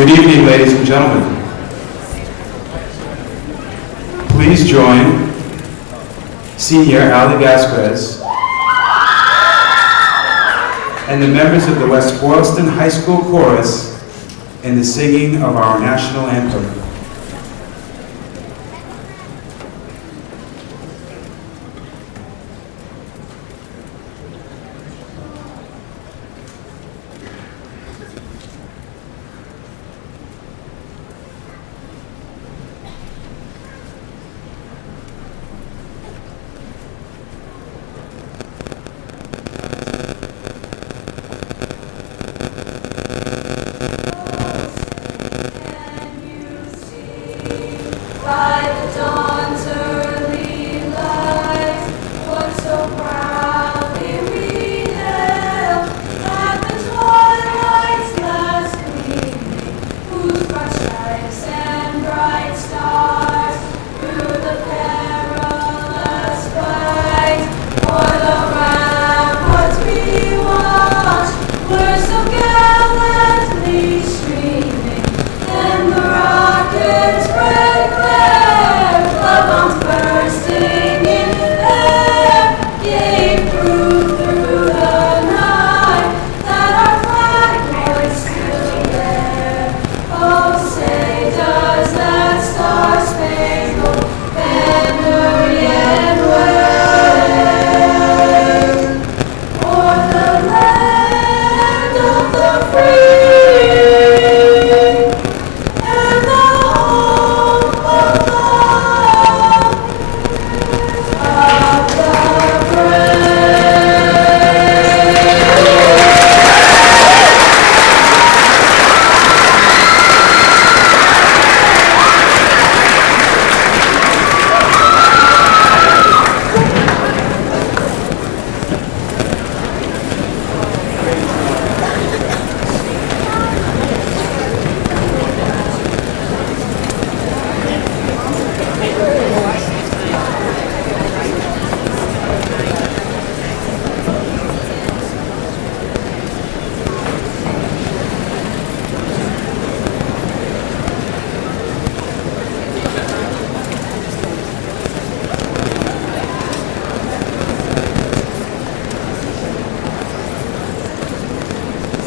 Good evening, ladies and gentlemen. Please join Senior Ali Vasquez and the members of the West Boylston High School Chorus in the singing of our national anthem.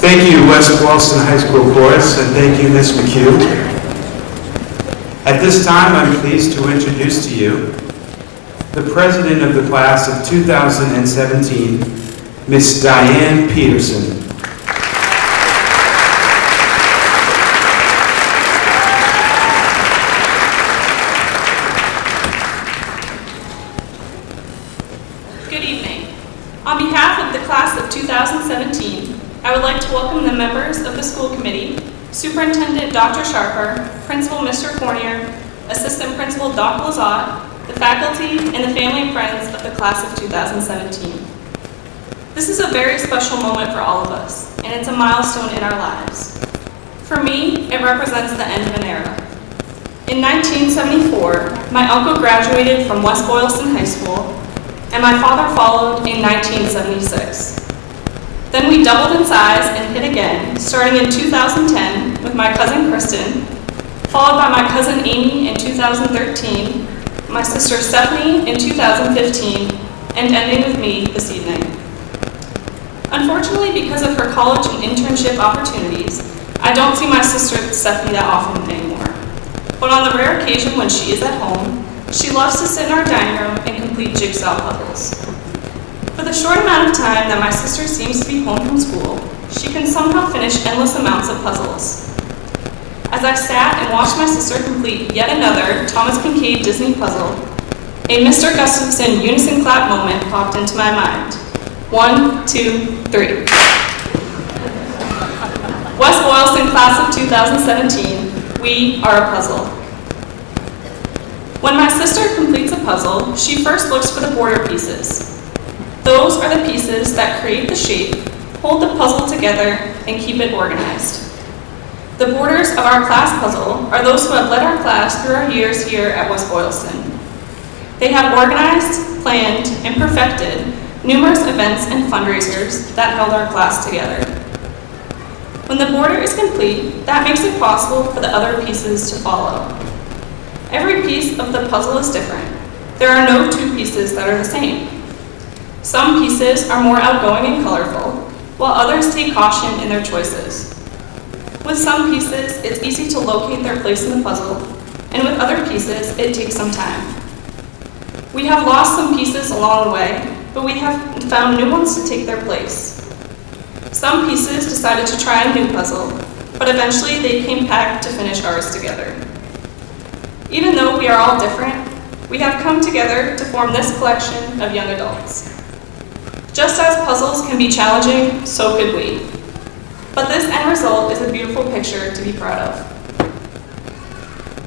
Thank you, West Boylston High School Chorus, and thank you, Ms. McHugh. At this time, I'm pleased to introduce to you the president of the class of 2017, Miss Diane Peterson. Good evening. On behalf of the class of 2017, I would like to welcome the members of the school committee, Superintendent Dr. Sharper, Principal Mr. Fournier, Assistant Principal Dr. Lazat, the faculty, and the family and friends of the class of 2017. This is a very special moment for all of us, and it's a milestone in our lives. For me, it represents the end of an era. In 1974, my uncle graduated from West Boylston High School, and my father followed in 1976. Then we doubled in size and hit again, starting in 2010 with my cousin Kristen, followed by my cousin Amy in 2013, my sister Stephanie in 2015, and ending with me this evening. Unfortunately, because of her college and internship opportunities, I don't see my sister Stephanie that often anymore. But on the rare occasion when she is at home, she loves to sit in our dining room and complete jigsaw puzzles. For the short amount of time that my sister seems to be home from school, she can somehow finish endless amounts of puzzles. As I sat and watched my sister complete yet another Thomas Kincaid Disney puzzle, a Mr. Gustafson unison clap moment popped into my mind. 1, 2, 3. West Boylston class of 2017, we are a puzzle. When my sister completes a puzzle, she first looks for the border pieces. Those are the pieces that create the shape, hold the puzzle together, and keep it organized. The borders of our class puzzle are those who have led our class through our years here at West Boylston. They have organized, planned, and perfected numerous events and fundraisers that held our class together. When the border is complete, that makes it possible for the other pieces to follow. Every piece of the puzzle is different. There are no two pieces that are the same. Some pieces are more outgoing and colorful, while others take caution in their choices. With some pieces, it's easy to locate their place in the puzzle, and with other pieces, it takes some time. We have lost some pieces along the way, but we have found new ones to take their place. Some pieces decided to try a new puzzle, but eventually they came back to finish ours together. Even though we are all different, we have come together to form this collection of young adults. Just as puzzles can be challenging, so could we. But this end result is a beautiful picture to be proud of.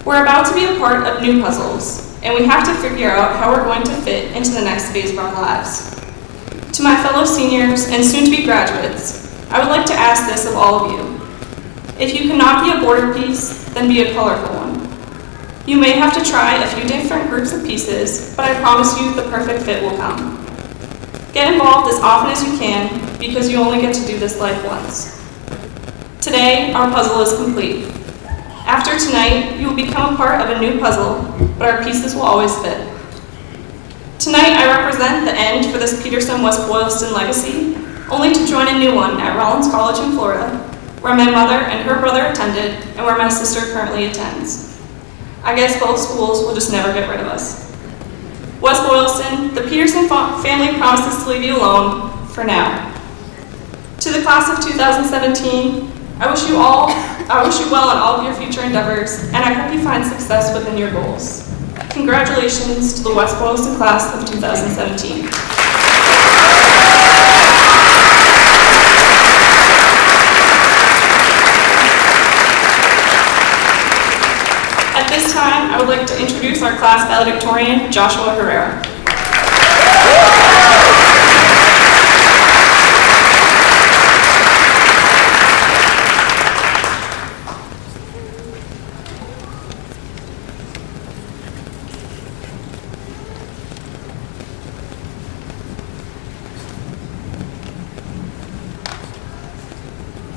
We're about to be a part of new puzzles, and we have to figure out how we're going to fit into the next phase of our lives. To my fellow seniors and soon-to-be graduates, I would like to ask this of all of you. If you cannot be a border piece, then be a colorful one. You may have to try a few different groups of pieces, but I promise you the perfect fit will come. Get involved as often as you can, because you only get to do this life once. Today, our puzzle is complete. After tonight, you will become a part of a new puzzle, but our pieces will always fit. Tonight, I represent the end for this Peterson West Boylston legacy, only to join a new one at Rollins College in Florida, where my mother and her brother attended, and where my sister currently attends. I guess both schools will just never get rid of us. West Boylston, the Peterson family promises to leave you alone, for now. To the class of 2017, I wish you well in all of your future endeavors, and I hope you find success within your goals. Congratulations to the West Boylston class of 2017. At this time, I would like to introduce our class valedictorian, Joshua Herrera.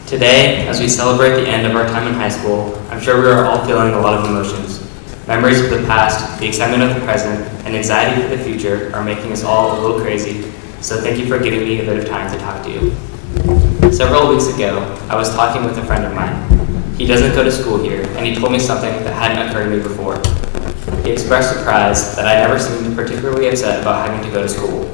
Today, as we celebrate the end of our time in high school, I'm sure we are all feeling a lot of emotions. Memories of the past, the excitement of the present, and anxiety for the future are making us all a little crazy, so thank you for giving me a bit of time to talk to you. Several weeks ago, I was talking with a friend of mine. He doesn't go to school here, and he told me something that hadn't occurred to me before. He expressed surprise that I never seemed particularly upset about having to go to school.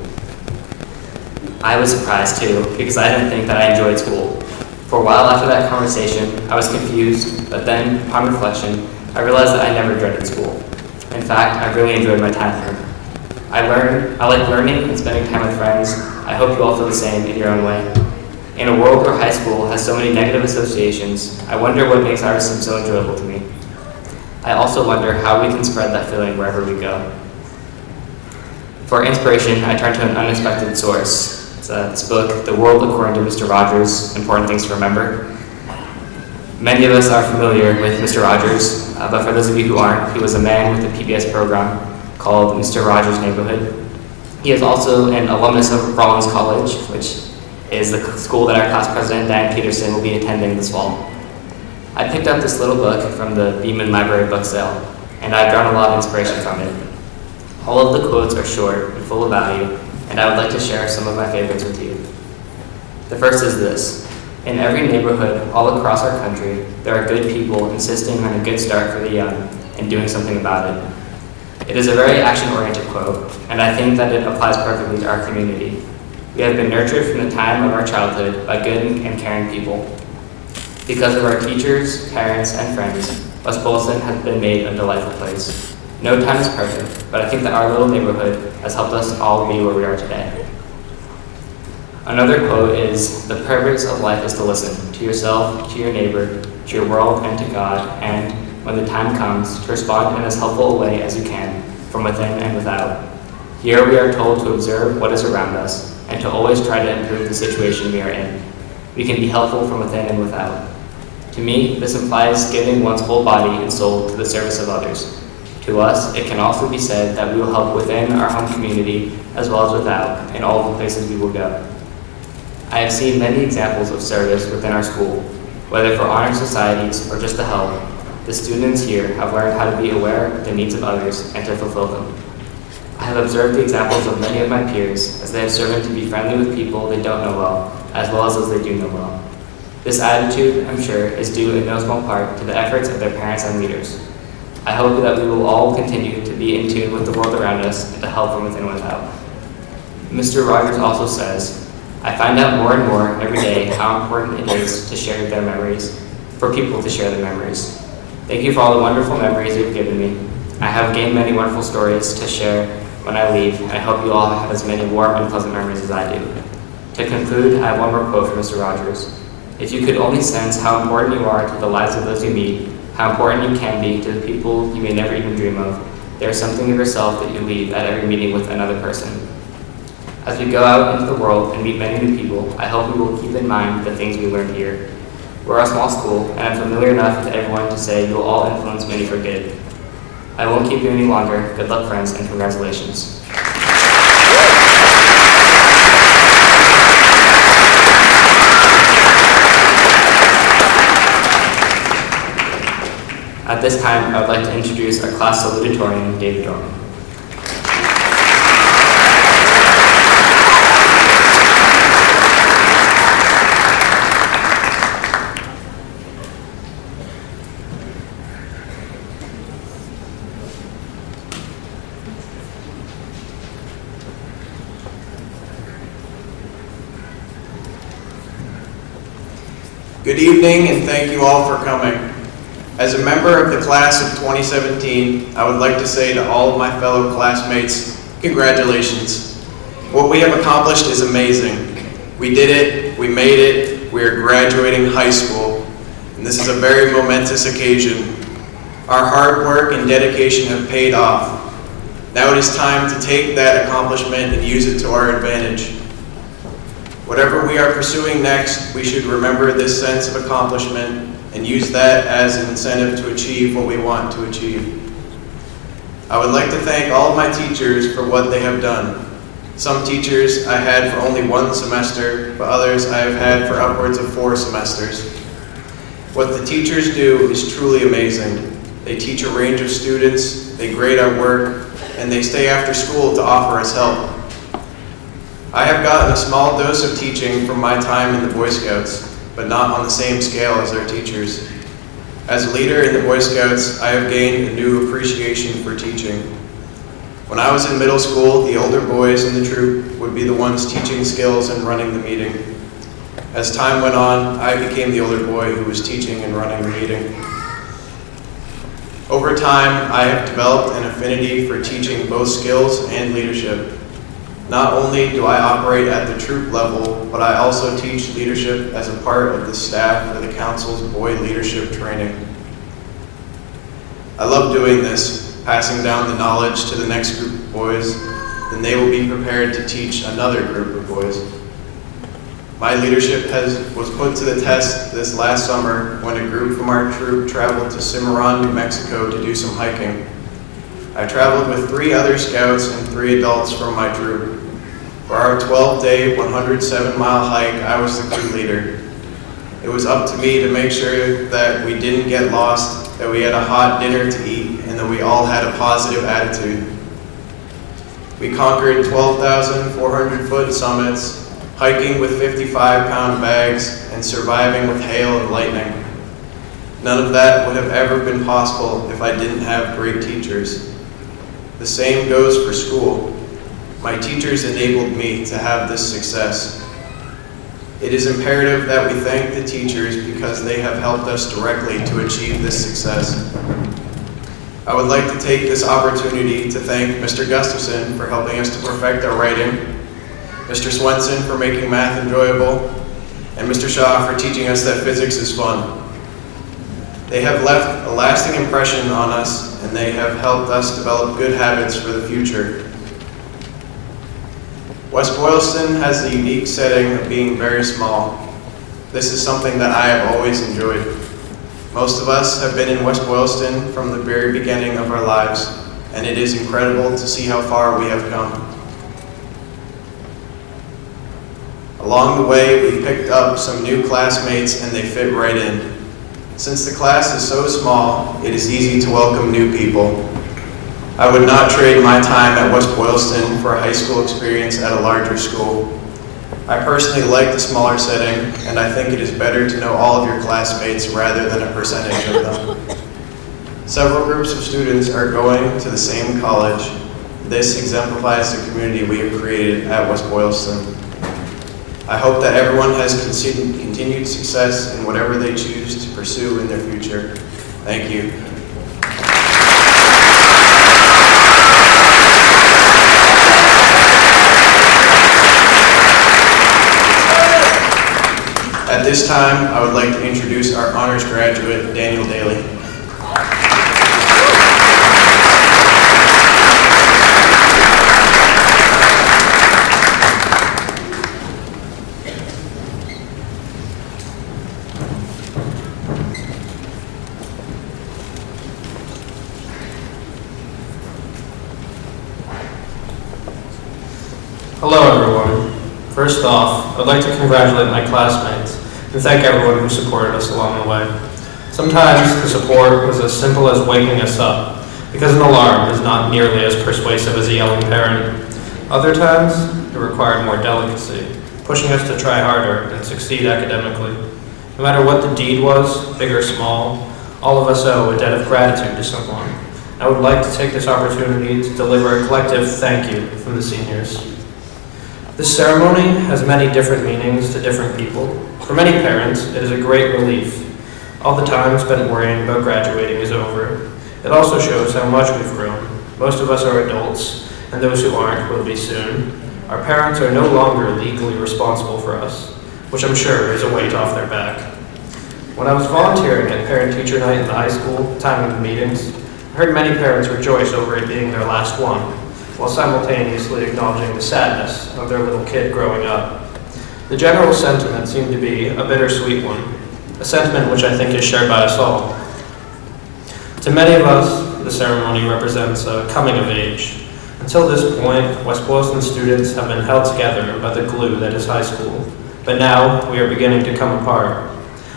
I was surprised too, because I didn't think that I enjoyed school. For a while after that conversation, I was confused, but then, upon reflection, I realized that I never dreaded school. In fact, I really enjoyed my time here. I like learning and spending time with friends. I hope you all feel the same in your own way. In a world where high school has so many negative associations, I wonder what makes ours seem so enjoyable to me. I also wonder how we can spread that feeling wherever we go. For inspiration, I turn to an unexpected source. It's this book, The World According to Mr. Rogers, Important Things to Remember. Many of us are familiar with Mr. Rogers, but for those of you who aren't, he was a man with a PBS program called Mr. Rogers' Neighborhood. He is also an alumnus of Rollins College, which is the school that our class president, Diane Peterson, will be attending this fall. I picked up this little book from the Beeman Library book sale, and I've drawn a lot of inspiration from it. All of the quotes are short and full of value, and I would like to share some of my favorites with you. The first is this: in every neighborhood all across our country, there are good people insisting on a good start for the young and doing something about it. It is a very action-oriented quote, and I think that it applies perfectly to our community. We have been nurtured from the time of our childhood by good and caring people. Because of our teachers, parents, and friends, West Boylston has been made a delightful place. No time is perfect, but I think that our little neighborhood has helped us all be where we are today. Another quote is, "The purpose of life is to listen to yourself, to your neighbor, to your world, and to God, and, when the time comes, to respond in as helpful a way as you can, from within and without. Here we are told to observe what is around us, and to always try to improve the situation we are in. We can be helpful from within and without. To me, this implies giving one's whole body and soul to the service of others. To us, it can also be said that we will help within our home community as well as without, in all the places we will go. I have seen many examples of service within our school. Whether for honor societies or just to help, the students here have learned how to be aware of the needs of others and to fulfill them. I have observed the examples of many of my peers as they have striven to be friendly with people they don't know well as those they do know well. This attitude, I'm sure, is due in no small part to the efforts of their parents and leaders. I hope that we will all continue to be in tune with the world around us and to help from within and without. Mr. Rogers also says, I find out more and more every day how important it is to share their memories, for people to share their memories. Thank you for all the wonderful memories you've given me. I have gained many wonderful stories to share when I leave, and I hope you all have as many warm and pleasant memories as I do. To conclude, I have one more quote from Mr. Rogers. If you could only sense how important you are to the lives of those you meet, how important you can be to the people you may never even dream of, there is something of yourself that you leave at every meeting with another person. As we go out into the world and meet many new people, I hope we will keep in mind the things we learned here. We're a small school, and I'm familiar enough to everyone to say you will all influence many for good. I won't keep you any longer. Good luck, friends, and congratulations. At this time, I would like to introduce our class salutatorian, David Dorman. Good evening, and thank you all for coming. As a member of the class of 2017, I would like to say to all of my fellow classmates, congratulations. What we have accomplished is amazing. We did it, we made it, we are graduating high school, and this is a very momentous occasion. Our hard work and dedication have paid off. Now it is time to take that accomplishment and use it to our advantage. Whatever we are pursuing next, we should remember this sense of accomplishment and use that as an incentive to achieve what we want to achieve. I would like to thank all of my teachers for what they have done. Some teachers I had for only 1 semester, but others I have had for upwards of 4 semesters. What the teachers do is truly amazing. They teach a range of students, they grade our work, and they stay after school to offer us help. I have gotten a small dose of teaching from my time in the Boy Scouts, but not on the same scale as our teachers. As a leader in the Boy Scouts, I have gained a new appreciation for teaching. When I was in middle school, the older boys in the troop would be the ones teaching skills and running the meeting. As time went on, I became the older boy who was teaching and running the meeting. Over time, I have developed an affinity for teaching both skills and leadership. Not only do I operate at the troop level, but I also teach leadership as a part of the staff for the Council's Boy Leadership Training. I love doing this, passing down the knowledge to the next group of boys, then they will be prepared to teach another group of boys. My leadership was put to the test this last summer when a group from our troop traveled to Cimarron, New Mexico to do some hiking. I traveled with 3 other scouts and 3 adults from my troop. For our 12-day, 107-mile hike, I was the crew leader. It was up to me to make sure that we didn't get lost, that we had a hot dinner to eat, and that we all had a positive attitude. We conquered 12,400-foot summits, hiking with 55-pound bags, and surviving with hail and lightning. None of that would have ever been possible if I didn't have great teachers. The same goes for school. My teachers enabled me to have this success. It is imperative that we thank the teachers because they have helped us directly to achieve this success. I would like to take this opportunity to thank Mr. Gustafson for helping us to perfect our writing, Mr. Swenson for making math enjoyable, and Mr. Shaw for teaching us that physics is fun. They have left a lasting impression on us, and they have helped us develop good habits for the future. West Boylston has the unique setting of being very small. This is something that I have always enjoyed. Most of us have been in West Boylston from the very beginning of our lives, and it is incredible to see how far we have come. A Along the way, we picked up some new classmates and they fit right in. Since the class is so small, it is easy to welcome new people. I would not trade my time at West Boylston for a high school experience at a larger school. I personally like the smaller setting, and I think it is better to know all of your classmates rather than a percentage of them. Several groups of students are going to the same college. This exemplifies the community we have created at West Boylston. I hope that everyone has continued success in whatever they choose to pursue in their future. Thank you. At this time, I would like to introduce our honors graduate, Daniel Daly. Hello everyone. First off, I'd like to congratulate my classmates and thank everyone who supported us along the way. Sometimes the support was as simple as waking us up, because an alarm is not nearly as persuasive as a yelling parent. Other times, it required more delicacy, pushing us to try harder and succeed academically. No matter what the deed was, big or small, all of us owe a debt of gratitude to someone. I would like to take this opportunity to deliver a collective thank you from the seniors. This ceremony has many different meanings to different people. For many parents, it is a great relief. All the time spent worrying about graduating is over. It also shows how much we've grown. Most of us are adults, and those who aren't will be soon. Our parents are no longer legally responsible for us, which I'm sure is a weight off their back. When I was volunteering at parent-teacher night in the high school, timing the meetings, I heard many parents rejoice over it being their last one, while simultaneously acknowledging the sadness of their little kid growing up. The general sentiment seemed to be a bittersweet one, a sentiment which I think is shared by us all. To many of us, the ceremony represents a coming of age. Until this point, West Boylston students have been held together by the glue that is high school, but now we are beginning to come apart.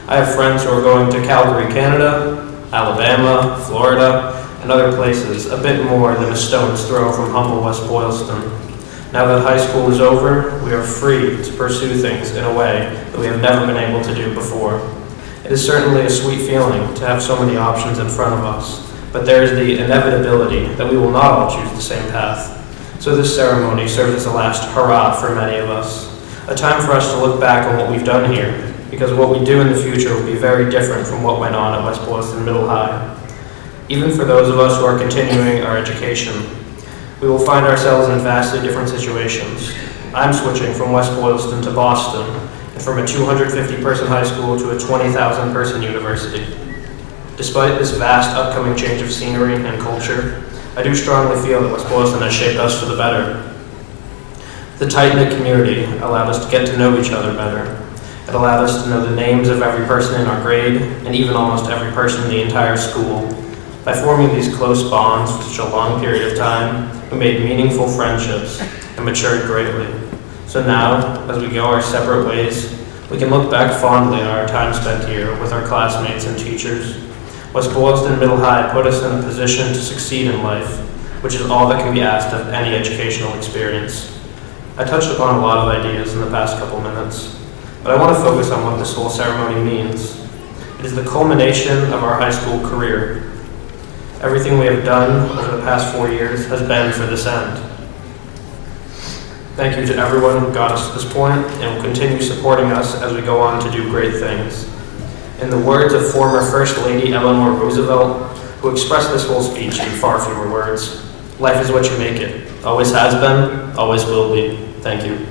I have friends who are going to Calgary, Canada, Alabama, Florida, and other places a bit more than a stone's throw from humble West Boylston. Now that high school is over, we are free to pursue things in a way that we have never been able to do before. It is certainly a sweet feeling to have so many options in front of us, but there is the inevitability that we will not all choose the same path. So this ceremony serves as a last hurrah for many of us, a time for us to look back on what we've done here, because what we do in the future will be very different from what went on at West Boylston Middle High. Even for those of us who are continuing our education, we will find ourselves in vastly different situations. I'm switching from West Boylston to Boston, and from a 250-person high school to a 20,000-person university. Despite this vast upcoming change of scenery and culture, I do strongly feel that West Boylston has shaped us for the better. The tight-knit community allowed us to get to know each other better. It allowed us to know the names of every person in our grade, and even almost every person in the entire school. By forming these close bonds for such a long period of time, we made meaningful friendships and matured greatly. So now, as we go our separate ways, we can look back fondly on our time spent here with our classmates and teachers. West Boylston Middle High put us in a position to succeed in life, which is all that can be asked of any educational experience. I touched upon a lot of ideas in the past couple minutes, but I want to focus on what this whole ceremony means. It is the culmination of our high school career. Everything we have done over the past 4 years has been for this end. Thank you to everyone who got us to this point and will continue supporting us as we go on to do great things. In the words of former First Lady Eleanor Roosevelt, who expressed this whole speech in far fewer words, life is what you make it. Always has been, always will be. Thank you.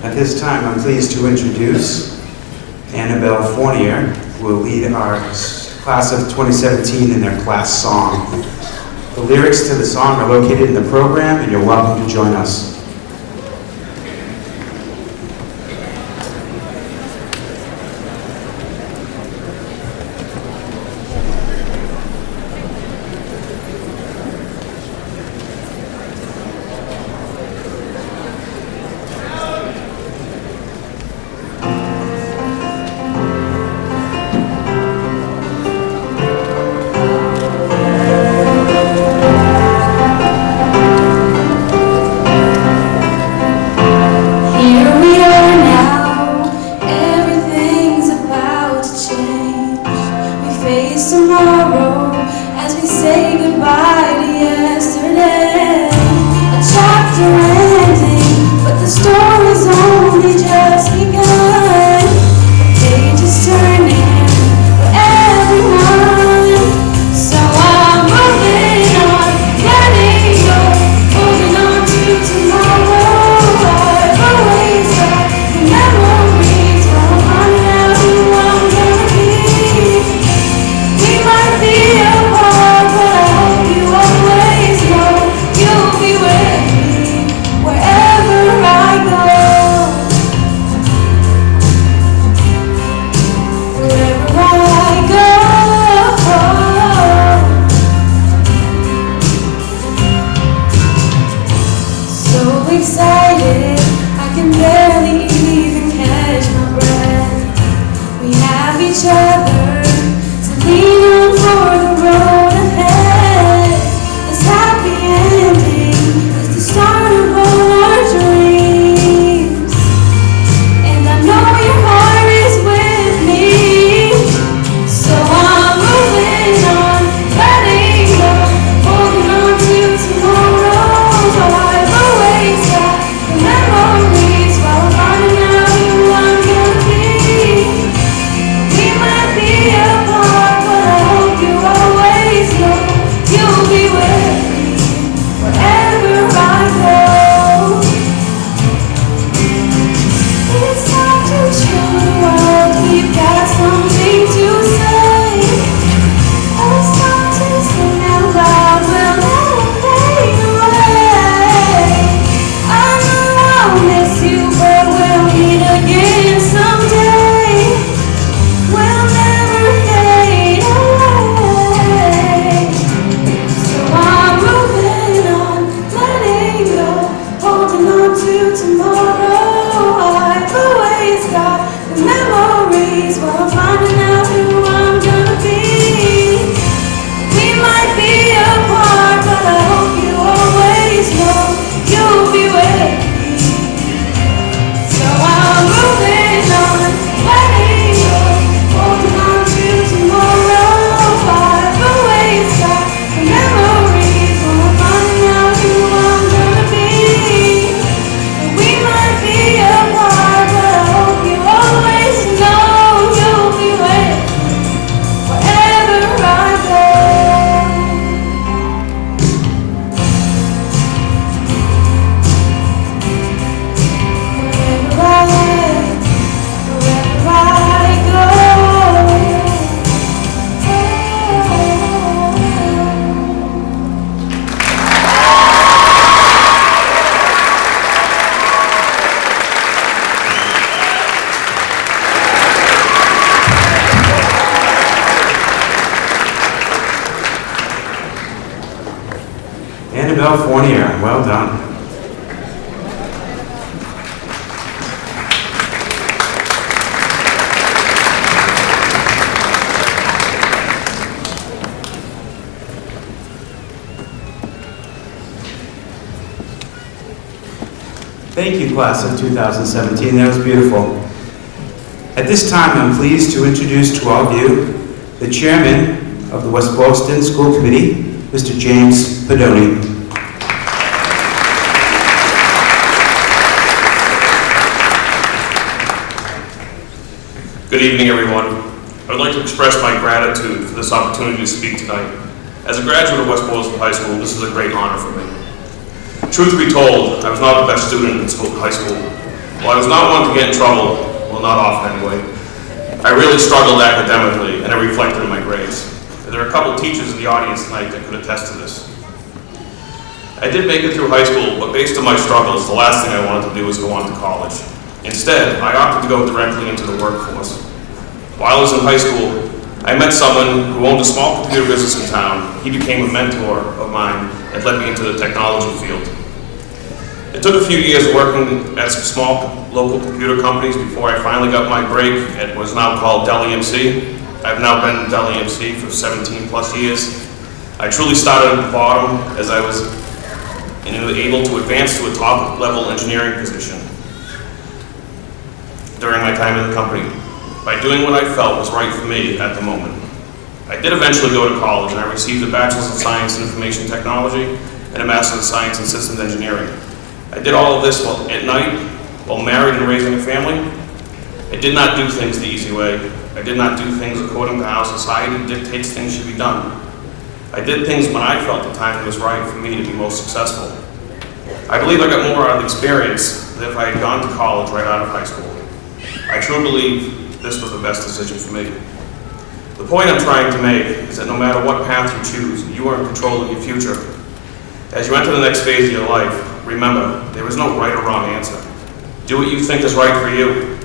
At this time, I'm pleased to introduce Annabelle Fournier, who will lead our class of 2017 in their class song. The lyrics to the song are located in the program, and you're welcome to join us. Tomorrow, as we say goodbye to yesterday, a chapter ending, but the story's only just begun. The page is turning for everyone, so I'm moving on, letting go, holding on to tomorrow. I've always got the memories while I'm finding out who I'm gonna be. We might be apart, but I hope you always know you'll be with me wherever I go. Wherever I go. So excited, I can barely even catch my breath. We have each other to lean on for the road ahead. This happy ending is the start of all our dreams, and I know your heart is with me. So I'm moving on, letting go, holding on to tomorrow. I've always got the memories while I'm finding out who I'm gonna be. We might be apart, but I hope you always know you'll be with me wherever I go. It's time to show the world we've got something to say. It's time to sing out loud, we'll never fade away. I know I'll miss you, but we'll meet again someday. We'll never fade away. So I'm moving on, letting go, holding on to tomorrow. I've always got the memories while I'm finding out who I'm gonna be. We might be apart, but I hope you always know you'll be with me. So I'm moving on, letting go, holding on to tomorrow. I've always got the memories when I'm finding out who I'm gonna be. We might be apart, but I hope you always know you'll be with me wherever I go. Wherever I go. Annabelle Fournier, well done. Thank you, class of 2017. That was beautiful. At this time, I'm pleased to introduce to all of you the chairman of the West Boylston School Committee, Mr. James Pedoni. Good evening, everyone. I would like to express my gratitude for this opportunity to speak tonight. As a graduate of West Boylston High School, this is a great honor for me. Truth be told, I was not the best student in high school. While I was not one to get in trouble, well, not often anyway, I really struggled academically, and it reflected in my grades. There are a couple teachers in the audience tonight that could attest to this. I did make it through high school, but based on my struggles, the last thing I wanted to do was go on to college. Instead, I opted to go directly into the workforce. While I was in high school, I met someone who owned a small computer business in town. He became a mentor of mine and led me into the technology field. It took a few years working at some small local computer companies before I finally got my break at what is now called Dell EMC. I've now been in Dell EMC for 17 plus years. I truly started at the bottom as I was able to advance to a top level engineering position during my time in the company by doing what I felt was right for me at the moment. I did eventually go to college and I received a Bachelor's of Science in Information Technology and a Master's of Science in Systems Engineering. I did all of this at night while married and raising a family. I did not do things the easy way. I did not do things according to how society dictates things should be done. I did things when I felt the time was right for me to be most successful. I believe I got more out of the experience than if I had gone to college right out of high school. I truly believe this was the best decision for me. The point I'm trying to make is that no matter what path you choose, you are in control of your future. As you enter the next phase of your life, remember, there is no right or wrong answer. Do what you think is right for you.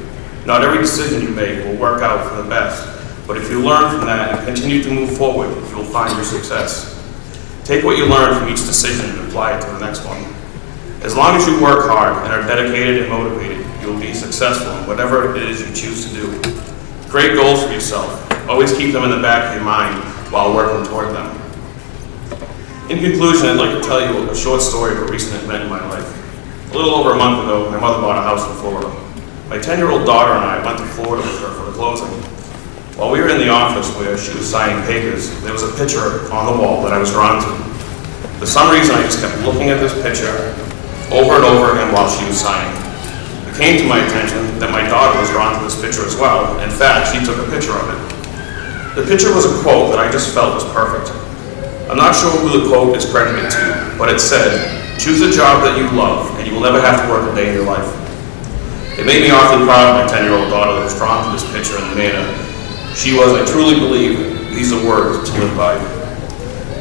Not every decision you make will work out for the best, but if you learn from that and continue to move forward, you will find your success. Take what you learn from each decision and apply it to the next one. As long as you work hard and are dedicated and motivated, you will be successful in whatever it is you choose to do. Create goals for yourself. Always keep them in the back of your mind while working toward them. In conclusion, I'd like to tell you a short story of a recent event in my life. A little over a month ago, my mother bought a house in Florida. My 10-year-old daughter and I went to Florida with her for the closing. While we were in the office where she was signing papers, there was a picture on the wall that I was drawn to. For some reason, I just kept looking at this picture over and over again while she was signing. It came to my attention that my daughter was drawn to this picture as well. In fact, she took a picture of it. The picture was a quote that I just felt was perfect. I'm not sure who the quote is credited to, but it said, "Choose a job that you love, and you will never have to work a day in your life." It made me awfully proud of my 10-year-old daughter that was drawn to this picture and the manner she was. I truly believe these are words to live by.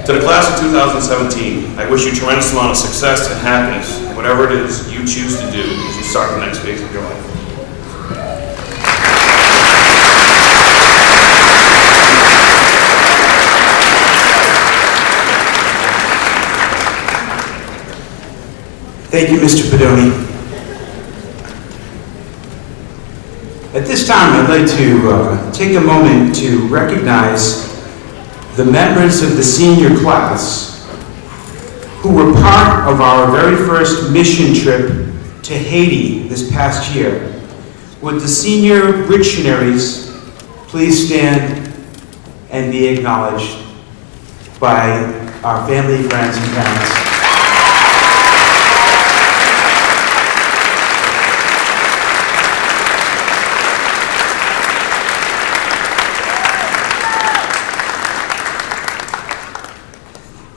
To the class of 2017, I wish you a tremendous amount of success and happiness in whatever it is you choose to do as you start the next phase of your life. Thank you, Mr. Pedoni. At this time, I'd like to take a moment to recognize the members of the senior class who were part of our very first mission trip to Haiti this past year. Would the senior Richionaries please stand and be acknowledged by our family, friends, and parents?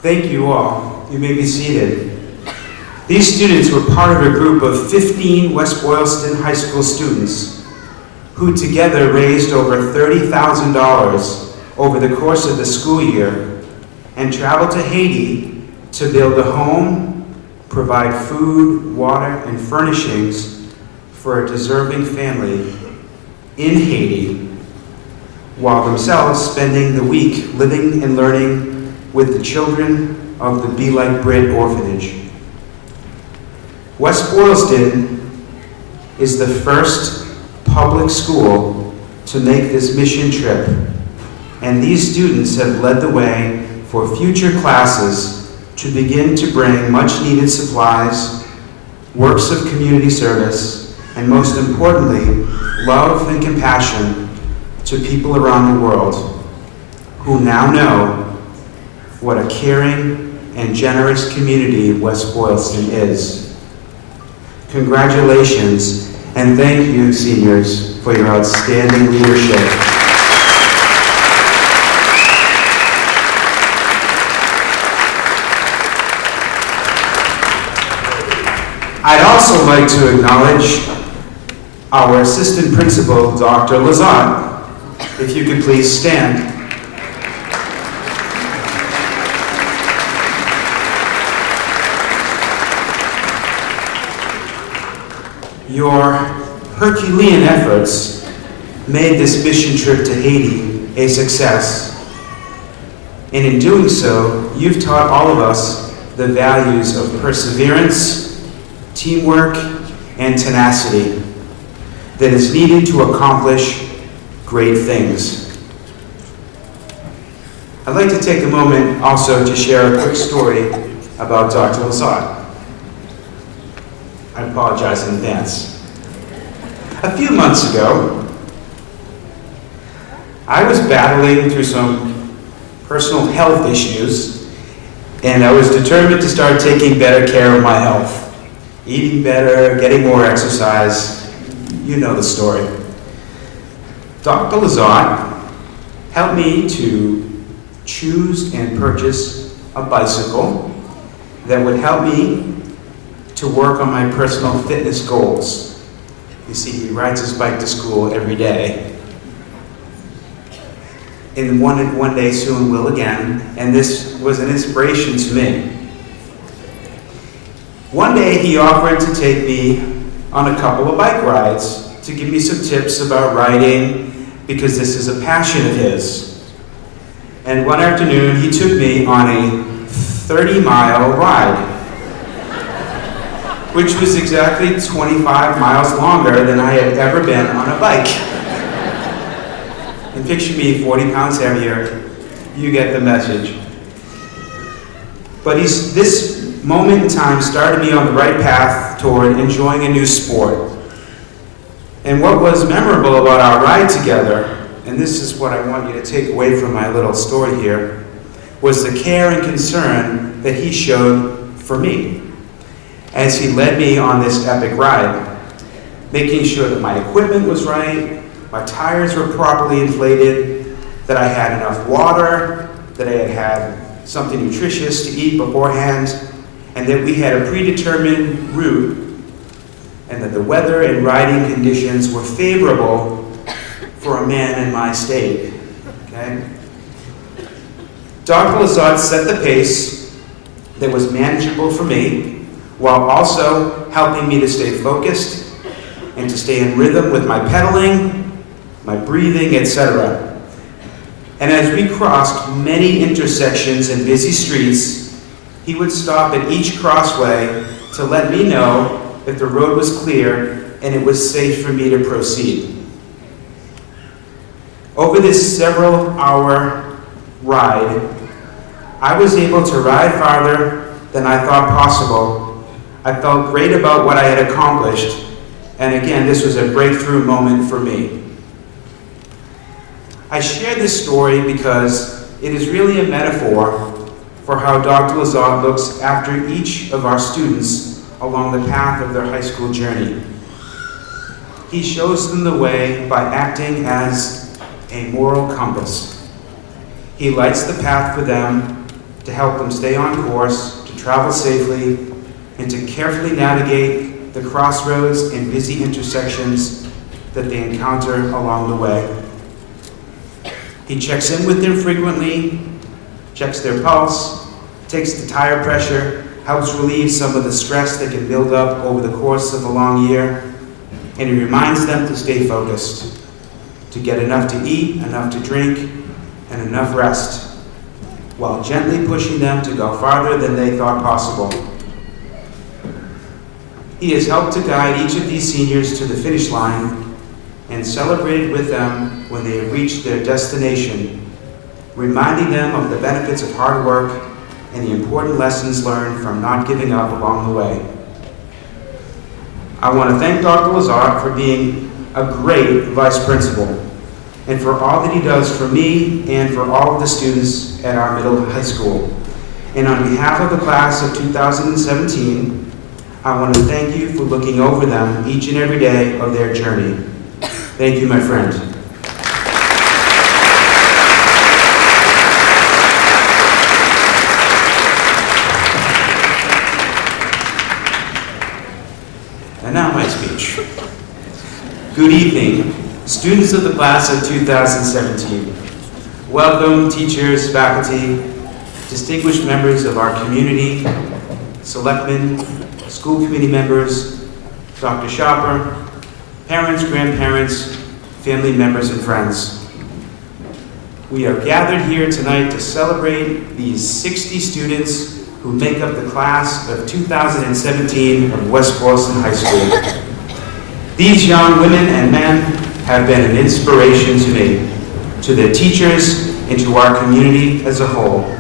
Thank you all. You may be seated. These students were part of a group of 15 West Boylston High School students who together raised over $30,000 over the course of the school year and traveled to Haiti to build a home, provide food, water, and furnishings for a deserving family in Haiti, while themselves spending the week living and learning with the children of the Be Like Brit orphanage. West Boylston is the first public school to make this mission trip, and these students have led the way for future classes to begin to bring much needed supplies, works of community service, and most importantly, love and compassion to people around the world who now know what a caring and generous community West Boylston is. Congratulations, and thank you, seniors, for your outstanding leadership. I'd also like to acknowledge our assistant principal, Dr. Lazat. If you could please stand. Your Herculean efforts made this mission trip to Haiti a success. And in doing so, you've taught all of us the values of perseverance, teamwork, and tenacity that is needed to accomplish great things. I'd like to take a moment also to share a quick story about Dr. Lazat. I apologize in advance. A few months ago, I was battling through some personal health issues, and I was determined to start taking better care of my health. Eating better, getting more exercise, you know the story. Dr. Lazat helped me to choose and purchase a bicycle that would help me to work on my personal fitness goals. You see, he rides his bike to school every day. And one day soon will again, and this was an inspiration to me. One day he offered to take me on a couple of bike rides to give me some tips about riding, because this is a passion of his. And one afternoon he took me on a 30-mile ride, which was exactly 25 miles longer than I had ever been on a bike. And picture me 40 pounds heavier, you get the message. But this moment in time started me on the right path toward enjoying a new sport. And what was memorable about our ride together, and this is what I want you to take away from my little story here, was the care and concern that he showed for me as he led me on this epic ride, making sure that my equipment was right, my tires were properly inflated, that I had enough water, that I had had something nutritious to eat beforehand, and that we had a predetermined route, and that the weather and riding conditions were favorable for a man in my state. Okay? Dr. Lazat set the pace that was manageable for me, while also helping me to stay focused and to stay in rhythm with my pedaling, my breathing, etc. And as we crossed many intersections and busy streets, he would stop at each crossway to let me know if the road was clear and it was safe for me to proceed. Over this several-hour ride, I was able to ride farther than I thought possible. I felt great about what I had accomplished, and again, this was a breakthrough moment for me. I share this story because it is really a metaphor for how Dr. Lazat looks after each of our students along the path of their high school journey. He shows them the way by acting as a moral compass. He lights the path for them to help them stay on course, to travel safely, and to carefully navigate the crossroads and busy intersections that they encounter along the way. He checks in with them frequently, checks their pulse, takes the tire pressure, helps relieve some of the stress that can build up over the course of a long year, and he reminds them to stay focused, to get enough to eat, enough to drink, and enough rest, while gently pushing them to go farther than they thought possible. He has helped to guide each of these seniors to the finish line and celebrated with them when they have reached their destination, reminding them of the benefits of hard work and the important lessons learned from not giving up along the way. I want to thank Dr. Lazat for being a great vice principal and for all that he does for me and for all of the students at our middle high school. And on behalf of the class of 2017, I want to thank you for looking over them each and every day of their journey. Thank you, my friend. And now my speech. Good evening, students of the class of 2017. Welcome, teachers, faculty, distinguished members of our community, selectmen, school committee members, Dr. Sharper, parents, grandparents, family members, and friends. We are gathered here tonight to celebrate these 60 students who make up the class of 2017 of West Boylston High School. These young women and men have been an inspiration to me, to their teachers, and to our community as a whole.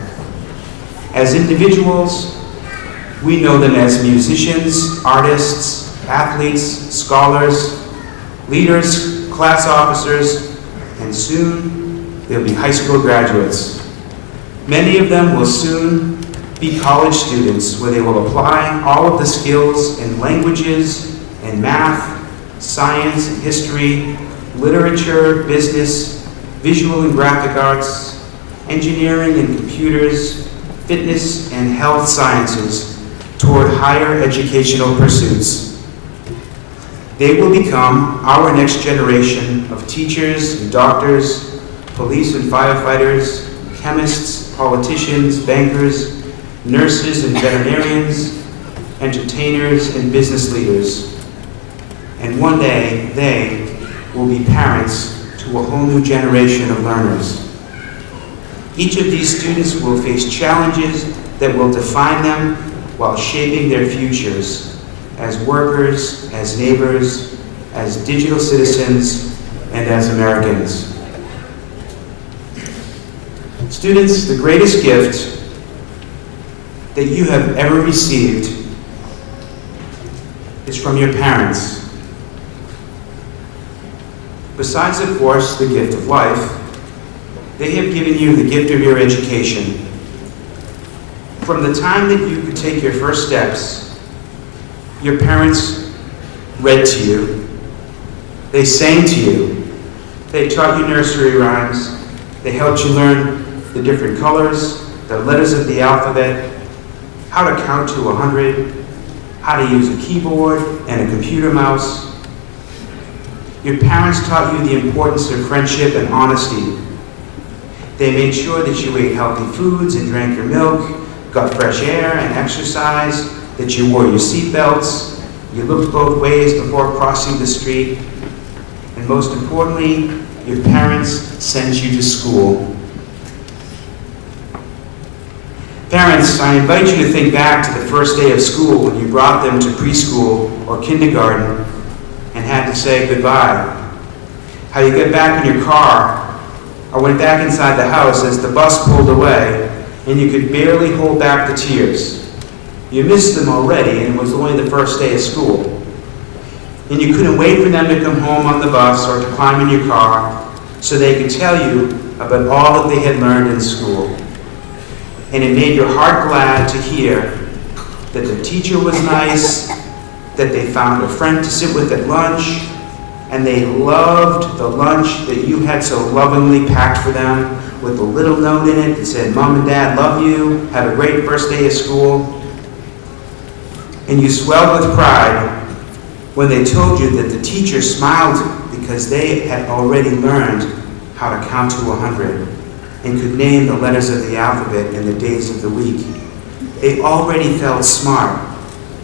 As individuals, we know them as musicians, artists, athletes, scholars, leaders, class officers, and soon they'll be high school graduates. Many of them will soon be college students where they will apply all of the skills in languages and math, science and history, literature, business, visual and graphic arts, engineering and computers, fitness and health sciences toward higher educational pursuits. They will become our next generation of teachers and doctors, police and firefighters, chemists, politicians, bankers, nurses and veterinarians, entertainers and business leaders. And one day, they will be parents to a whole new generation of learners. Each of these students will face challenges that will define them while shaping their futures as workers, as neighbors, as digital citizens, and as Americans. Students, the greatest gift that you have ever received is from your parents. Besides, of course, the gift of life, they have given you the gift of your education. From the time that you could take your first steps, your parents read to you, they sang to you, they taught you nursery rhymes, they helped you learn the different colors, the letters of the alphabet, how to count to 100, how to use a keyboard and a computer mouse. Your parents taught you the importance of friendship and honesty. They made sure that you ate healthy foods and drank your milk, got fresh air and exercise, that you wore your seatbelts, you looked both ways before crossing the street, and most importantly, your parents sent you to school. Parents, I invite you to think back to the first day of school when you brought them to preschool or kindergarten and had to say goodbye. How you get back in your car or went back inside the house as the bus pulled away and you could barely hold back the tears. You missed them already and it was only the first day of school. And you couldn't wait for them to come home on the bus or to climb in your car so they could tell you about all that they had learned in school. And it made your heart glad to hear that the teacher was nice, that they found a friend to sit with at lunch, and they loved the lunch that you had so lovingly packed for them with a little note in it that said, "Mom and Dad love you, have a great first day of school." And you swelled with pride when they told you that the teacher smiled because they had already learned how to count to 100 and could name the letters of the alphabet and the days of the week. They already felt smart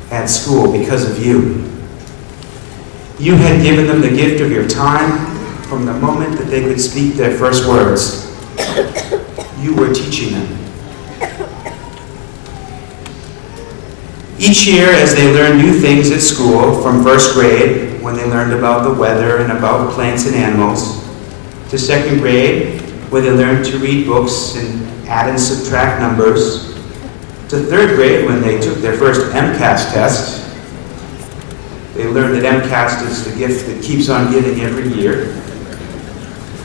at school because of you. You had given them the gift of your time from the moment that they could speak their first words. You were teaching them. Each year, as they learned new things at school, from first grade, when they learned about the weather and about plants and animals, to second grade, where they learned to read books and add and subtract numbers, to third grade, when they took their first MCAS test. They learned that MCAS is the gift that keeps on giving every year.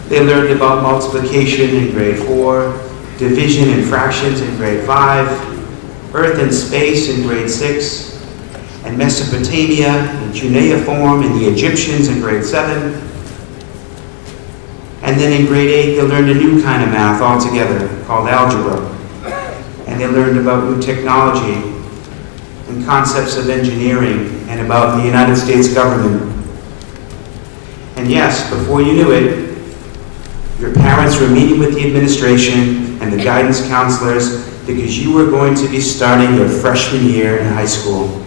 They learned about multiplication in grade 4, division and fractions in grade 5, Earth and space in grade 6, and Mesopotamia and cuneiform and the Egyptians in grade 7. And then in grade 8, they learned a new kind of math altogether called algebra. And they learned about new technology and concepts of engineering and about the United States government. And yes, before you knew it, your parents were meeting with the administration and the guidance counselors because you were going to be starting your freshman year in high school.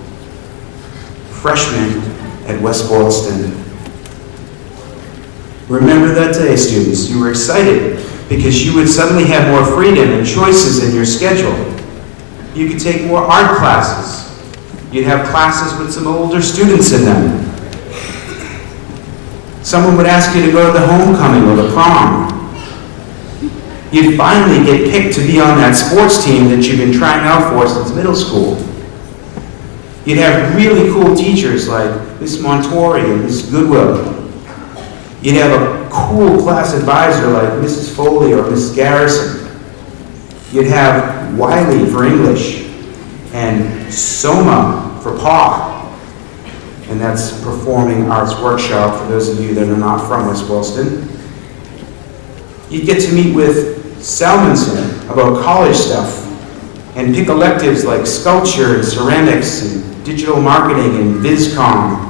Freshman at West Boylston. Remember that day, students. You were excited because you would suddenly have more freedom and choices in your schedule. You could take more art classes. You'd have classes with some older students in them. Someone would ask you to go to the homecoming or the prom. You'd finally get picked to be on that sports team that you've been trying out for since middle school. You'd have really cool teachers like Miss Montori and Miss Goodwill. You'd have a cool class advisor like Mrs. Foley or Miss Garrison. You'd have Wiley for English and Soma for PAW. And that's Performing Arts Workshop for those of you that are not from West Boylston. You'd get to meet with Salmonson about college stuff and pick electives like sculpture and ceramics and digital marketing and VizCom.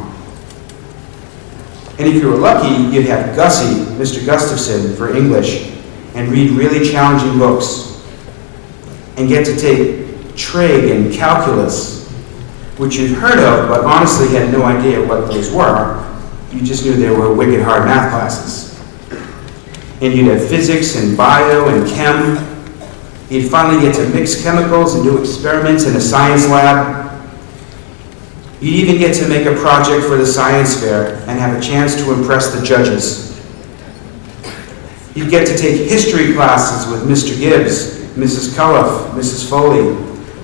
And if you were lucky, you'd have Gussie, Mr. Gustafson, for English and read really challenging books and get to take trig and calculus, which you'd heard of but honestly had no idea what those were. You just knew they were wicked hard math classes. And you'd have physics and bio and chem. You'd finally get to mix chemicals and do experiments in a science lab. You'd even get to make a project for the science fair and have a chance to impress the judges. You'd get to take history classes with Mr. Gibbs, Mrs. Culliff, Mrs. Foley,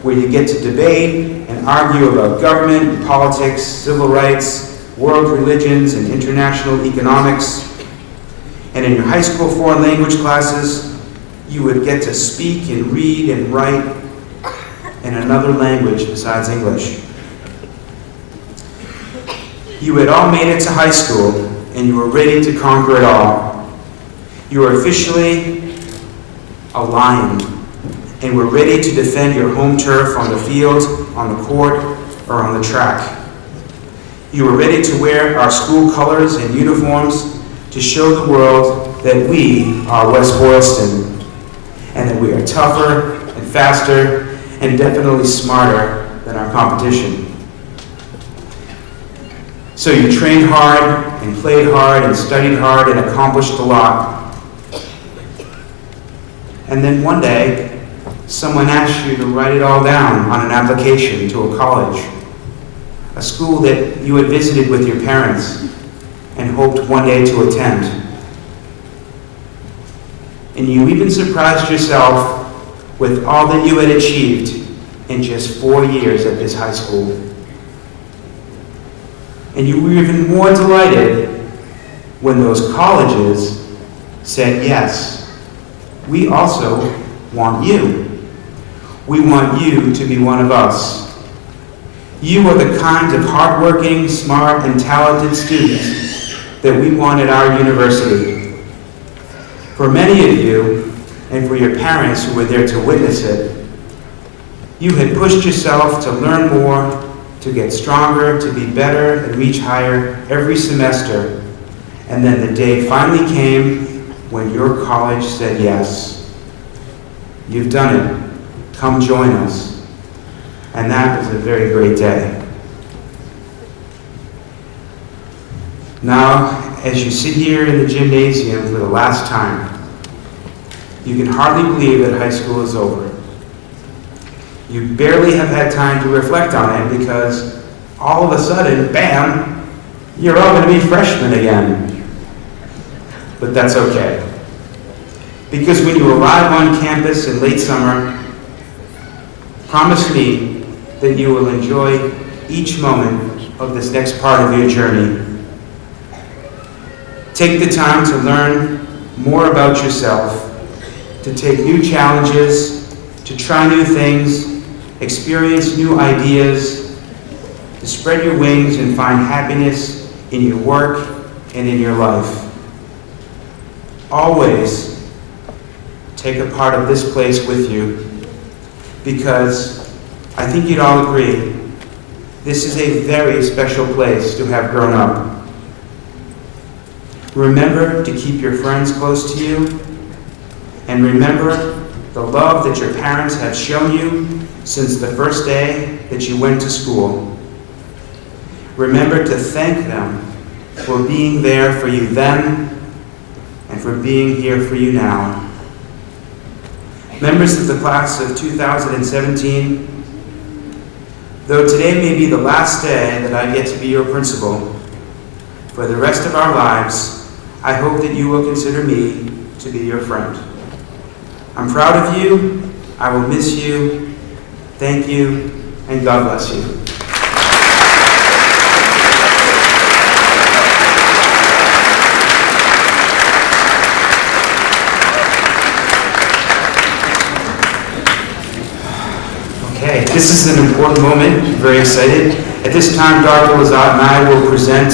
where you get to debate and argue about government, politics, civil rights, world religions, and international economics. And in your high school foreign language classes, you would get to speak and read and write in another language besides English. You had all made it to high school, and you were ready to conquer it all. You were officially a lion, and were ready to defend your home turf on the field, on the court, or on the track. You were ready to wear our school colors and uniforms to show the world that we are West Boylston, and that we are tougher and faster and definitely smarter than our competition. So you trained hard and played hard and studied hard and accomplished a lot. And then one day, someone asked you to write it all down on an application to a college, a school that you had visited with your parents and hoped one day to attend. And you even surprised yourself with all that you had achieved in just 4 years at this high school. And you were even more delighted when those colleges said, yes, we also want you. We want you to be one of us. You are the kind of hardworking, smart, and talented students that we want at our university. For many of you, and for your parents who were there to witness it, you had pushed yourself to learn more, to get stronger, to be better, and reach higher every semester. And then the day finally came when your college said yes. You've done it. Come join us. And that was a very great day. Now, as you sit here in the gymnasium for the last time, you can hardly believe that high school is over. You barely have had time to reflect on it because all of a sudden, bam, you're all going to be freshmen again. But that's okay. Because when you arrive on campus in late summer, promise me that you will enjoy each moment of this next part of your journey. Take the time to learn more about yourself, to take new challenges, to try new things, experience new ideas, to spread your wings and find happiness in your work and in your life. Always take a part of this place with you, because I think you'd all agree, this is a very special place to have grown up. Remember to keep your friends close to you. And remember the love that your parents have shown you since the first day that you went to school. Remember to thank them for being there for you then and for being here for you now. Members of the class of 2017, though today may be the last day that I get to be your principal, for the rest of our lives, I hope that you will consider me to be your friend. I'm proud of you, I will miss you, thank you, and God bless you. Okay, this is an important moment, I'm very excited. At this time, Dr. Lazat and I will present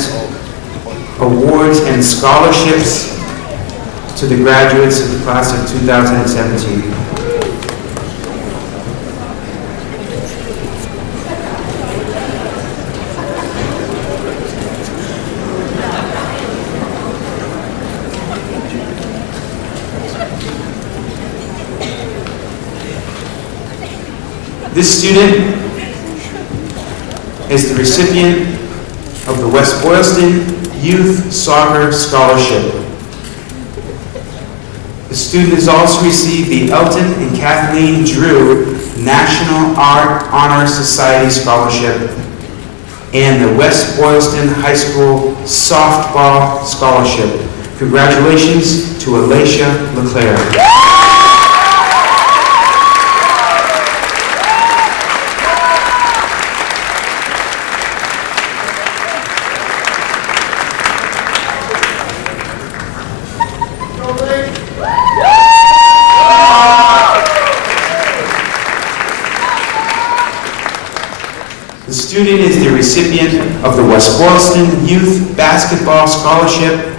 awards and scholarships to the graduates of the class of 2017. This student is the recipient of the West Boylston Youth Soccer Scholarship. The student has also received the Elton and Kathleen Drew National Art Honor Society Scholarship and the West Boylston High School Softball Scholarship. Congratulations to Alicia LeClaire. The student is the recipient of the West Boylston Youth Basketball Scholarship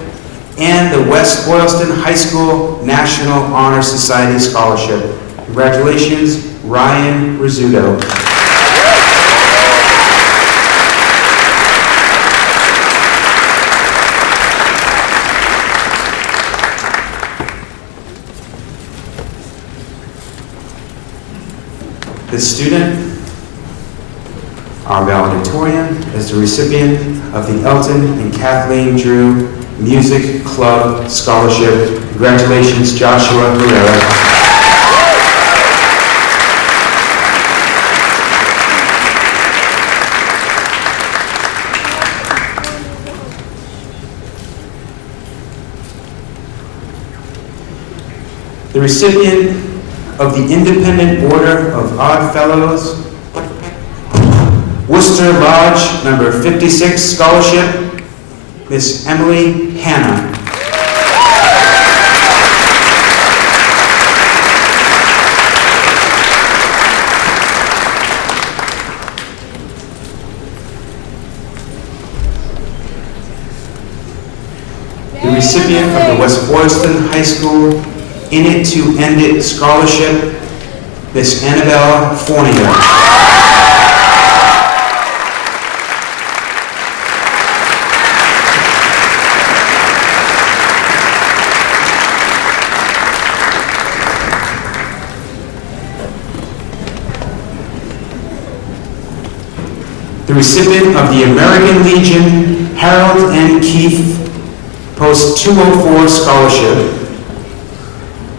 and the West Boylston High School National Honor Society Scholarship. Congratulations, Ryan Rizzuto. The student, our valedictorian, is the recipient of the Elton and Kathleen Drew Music Club Scholarship. Congratulations, Joshua Herrera. The recipient of the Independent Order of Odd Fellows, Worcester Lodge number 56 Scholarship, Miss Emily Hanna. The recipient of the West Boylston High School In It to End It Scholarship, Miss Annabelle Fournier. The recipient of the American Legion Harold N. Keith Post 204 Scholarship,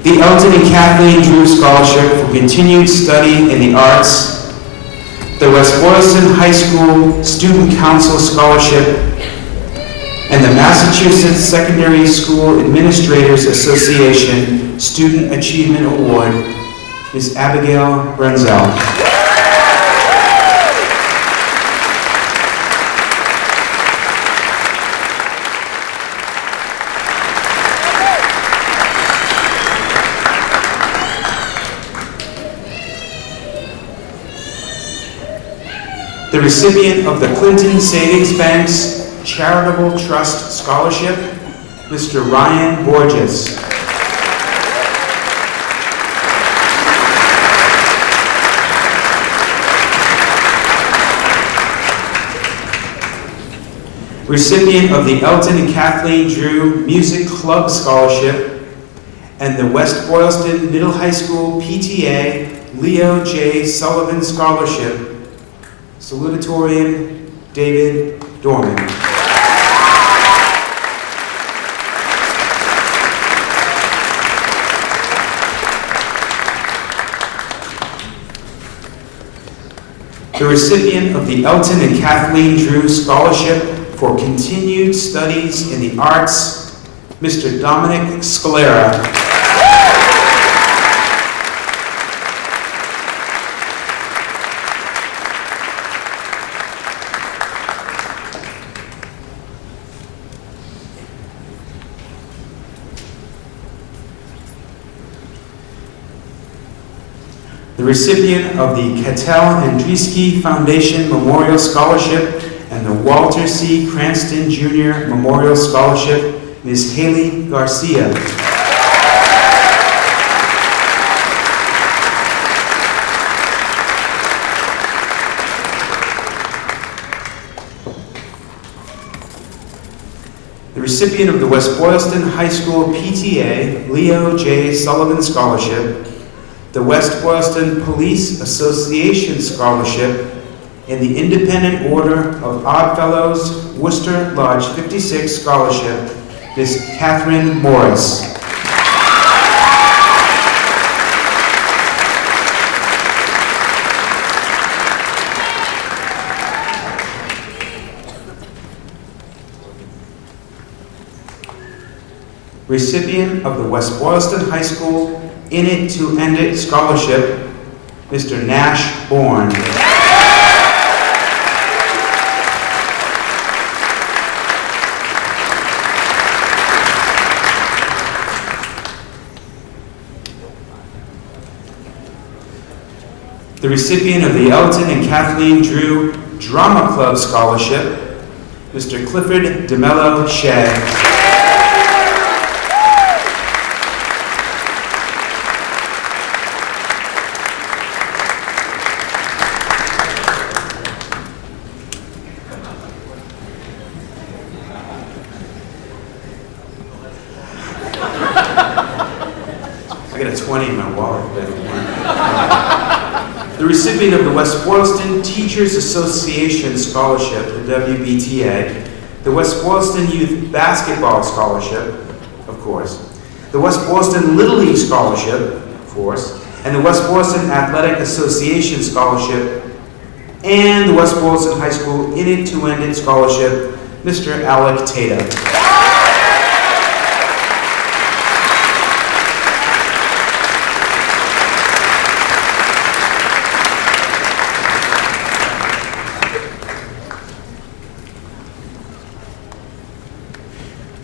the Elton and Kathleen Drew Scholarship for continued study in the arts, the West Boylston High School Student Council Scholarship, and the Massachusetts Secondary School Administrators Association Student Achievement Award, Ms. Abigail Brenzel. The recipient of the Clinton Savings Bank's Charitable Trust Scholarship, Mr. Ryan Borges. recipient of the Elton and Kathleen Drew Music Club Scholarship and the West Boylston Middle High School PTA Leo J. Sullivan Scholarship, salutatorian David Dorman. The recipient of the Elton and Kathleen Drew Scholarship for Continued Studies in the Arts, Mr. Dominic Scalera. The recipient of the Cattell Andriesky Foundation Memorial Scholarship and the Walter C. Cranston Jr. Memorial Scholarship, Ms. Haley Garcia. The recipient of the West Boylston High School PTA Leo J. Sullivan Scholarship, the West Boylston Police Association Scholarship, and the Independent Order of Odd Fellows Worcester Lodge 56 Scholarship, Ms. Catherine Morris. Recipient of the West Boylston High School In It to End It Scholarship, Mr. Nash Bourne. The recipient of the Elton and Kathleen Drew Drama Club Scholarship, Mr. Clifford DeMello Shea. I got a 20 in my wallet. The recipient of the West Boylston Teachers Association Scholarship, the WBTA, the West Boylston Youth Basketball Scholarship, of course, the West Boylston Little League Scholarship, of course, and the West Boylston Athletic Association Scholarship, and the West Boylston High School In It to End It Scholarship, Mr. Alec Tata.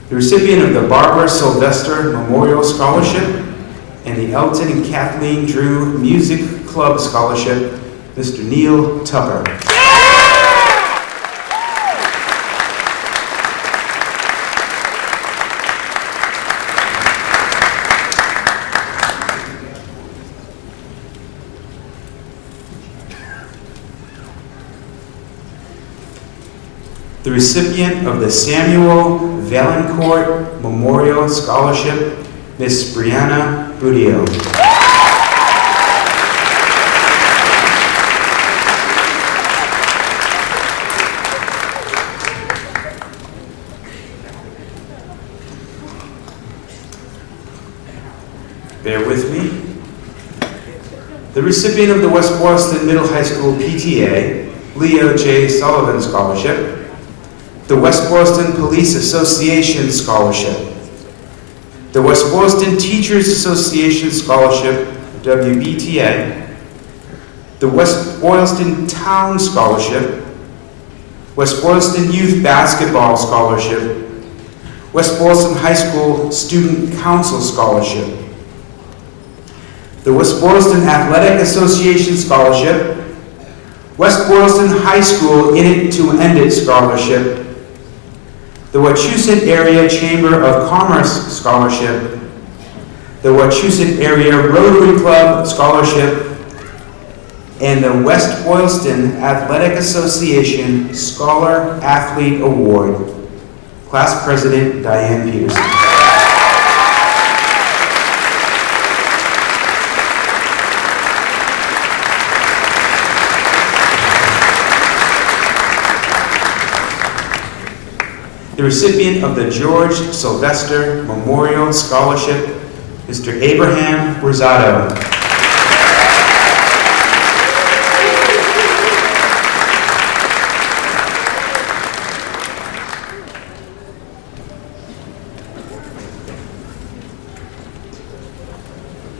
The recipient of the Barbara Sylvester Memorial Scholarship and the Elton and Kathleen Drew Music Club Scholarship, Mr. Neil Tupper. The recipient of the Samuel Valancourt Memorial Scholarship, Miss Brianna Budio. Bear with me. The recipient of the West Boylston Middle High School PTA, Leo J. Sullivan Scholarship, the West Boylston Police Association Scholarship, the West Boylston Teachers Association Scholarship, WBTA, the West Boylston Town Scholarship, West Boylston Youth Basketball Scholarship, West Boylston High School Student Council Scholarship, the West Boylston Athletic Association Scholarship, West Boylston High School In It to End It Scholarship, the Wachusett Area Chamber of Commerce Scholarship, the Wachusett Area Rotary Club Scholarship, and the West Boylston Athletic Association Scholar Athlete Award. Class President Diane Peterson. The recipient of the George Sylvester Memorial Scholarship, Mr. Abraham Rosado.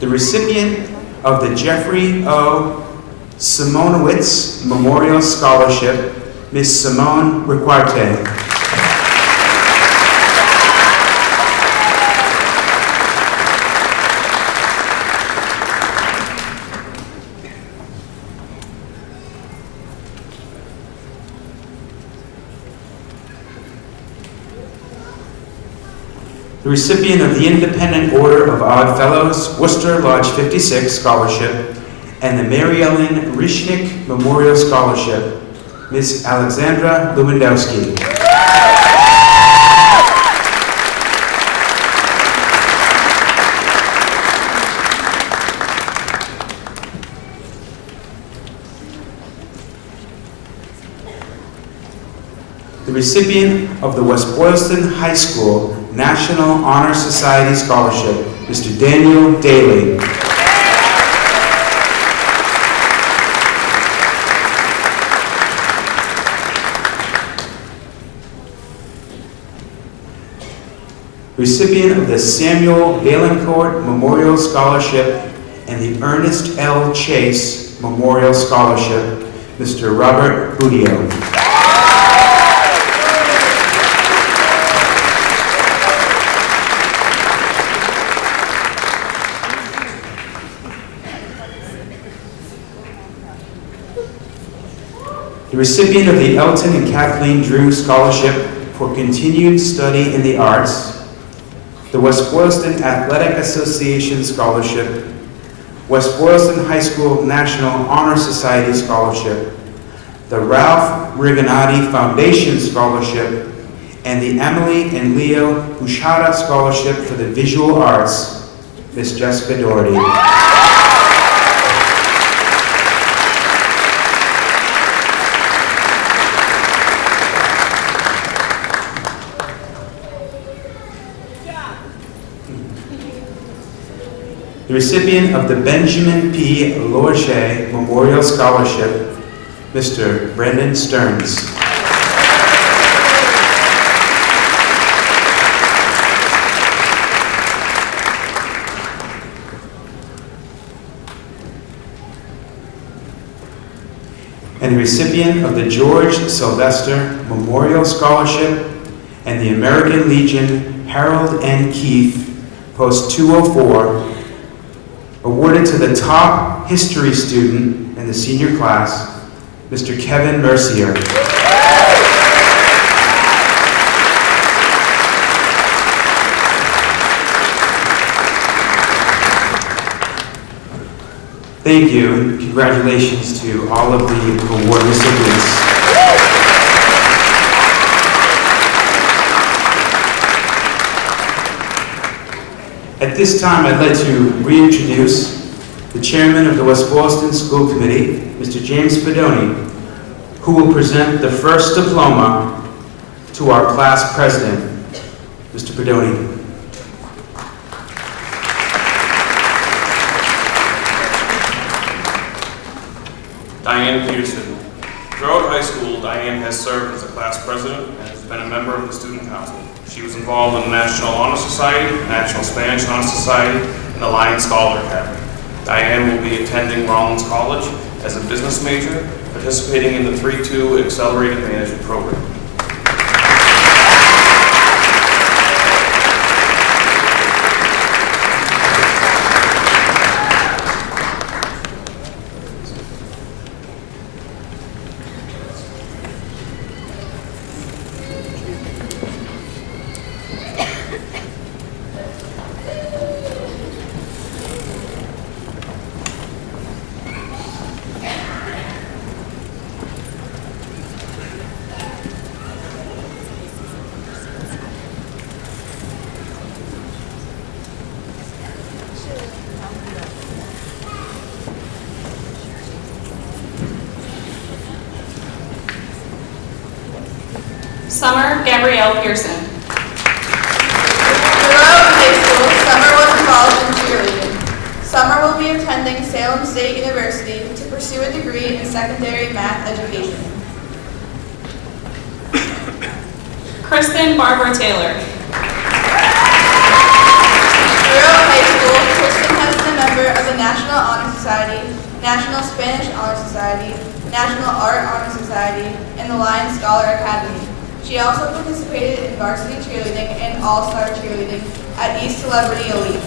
The recipient of the Jeffrey O. Simonowitz Memorial Scholarship, Ms. Simone Riquarte. The recipient of the Independent Order of Odd Fellows, Worcester Lodge 56 Scholarship, and the Mary Ellen Rishnick Memorial Scholarship, Ms. Alexandra Lewandowski. The recipient of the West Boylston High School National Honor Society Scholarship, Mr. Daniel Daly. Recipient of the Samuel Valencourt Memorial Scholarship and the Ernest L. Chase Memorial Scholarship, Mr. Robert Budio. The recipient of the Elton and Kathleen Drew Scholarship for Continued Study in the Arts, the West Boylston Athletic Association Scholarship, West Boylston High School National Honor Society Scholarship, the Ralph Rigonati Foundation Scholarship, and the Emily and Leo Bushara Scholarship for the Visual Arts, Ms. Jessica Doherty. The recipient of the Benjamin P. Lorche Memorial Scholarship, Mr. Brendan Stearns. And the recipient of the George Sylvester Memorial Scholarship and the American Legion Harold N. Keith, Post 204, awarded to the top history student in the senior class, Mr. Kevin Mercier. Thank you, and congratulations to all of the award recipients. At this time, I'd like to reintroduce the chairman of the West Boylston School Committee, Mr. James Spadoni, who will present the first diploma to our class president, Mr. Spadoni. Diane Peterson. Throughout high school, Diane has served as a class president and has been a member of the student council. She was involved in the National Honor Society, National Spanish Honor Society, and the Lions Scholar Academy. Diane will be attending Rollins College as a business major, participating in the 3-2 Accelerated Management Program. Summer Gabrielle Pearson. Throughout high school, Summer was involved in cheerleading. Summer will be attending Salem State University to pursue a degree in secondary math education. Kristen Barbara Taylor. Throughout high school, Kristen has been a member of the National Honor Society, National Spanish Honor Society, National Art Honor Society, and the Lions Scholar Academy. She also participated in varsity cheerleading and all-star cheerleading at East Celebrity Elite.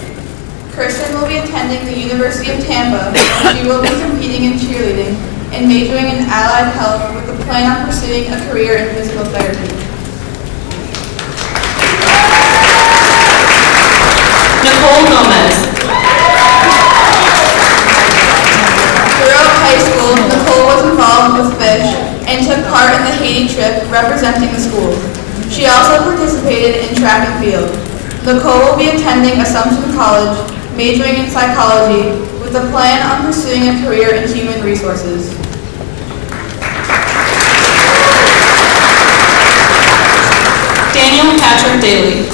Kirsten will be attending the University of Tampa, where she will be competing in cheerleading and majoring in allied health with a plan on pursuing a career in physical therapy. Nicole Gomez. Throughout high school, Nicole was involved with fish and took part in the Haiti trip representing the school. She also participated in track and field. Nicole will be attending Assumption College, majoring in psychology, with a plan on pursuing a career in human resources. Daniel Patrick Daly.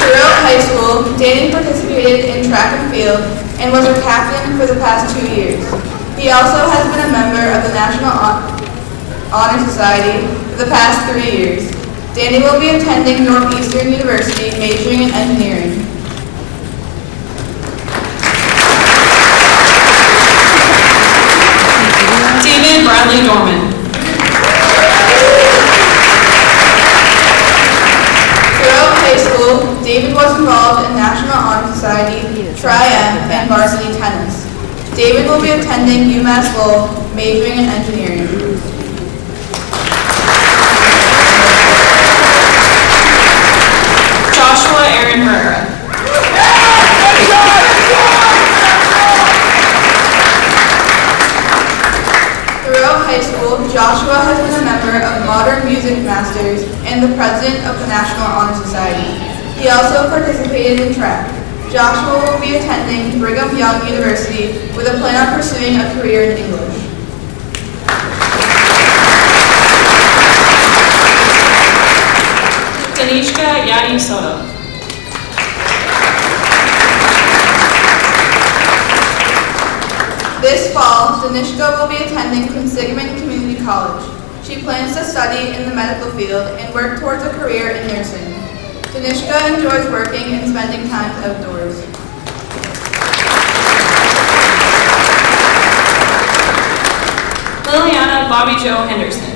Throughout high school, Danny participated in track and field and was our captain for the past 2 years. He also has been a member of the National Honor Society for the past 3 years. Danny will be attending Northeastern University, majoring in engineering. David Bradley Dorman. Throughout high school, David was involved in National Honor Society, Tri-M, and varsity tennis. David will be attending UMass Lowell, majoring in engineering. Joshua Aaron Herrera. Throughout high school, Joshua has been a member of Modern Music Masters and the president of the National Honor Society. He also participated in track. Joshua will be attending Brigham Young University with a plan on pursuing a career in English. Danishka Yani Soto. This fall, Danishka will be attending Consigman Community College. She plans to study in the medical field and work towards a career in nursing. Danishka enjoys working and spending time outdoors. Liliana Bobby Jo Henderson.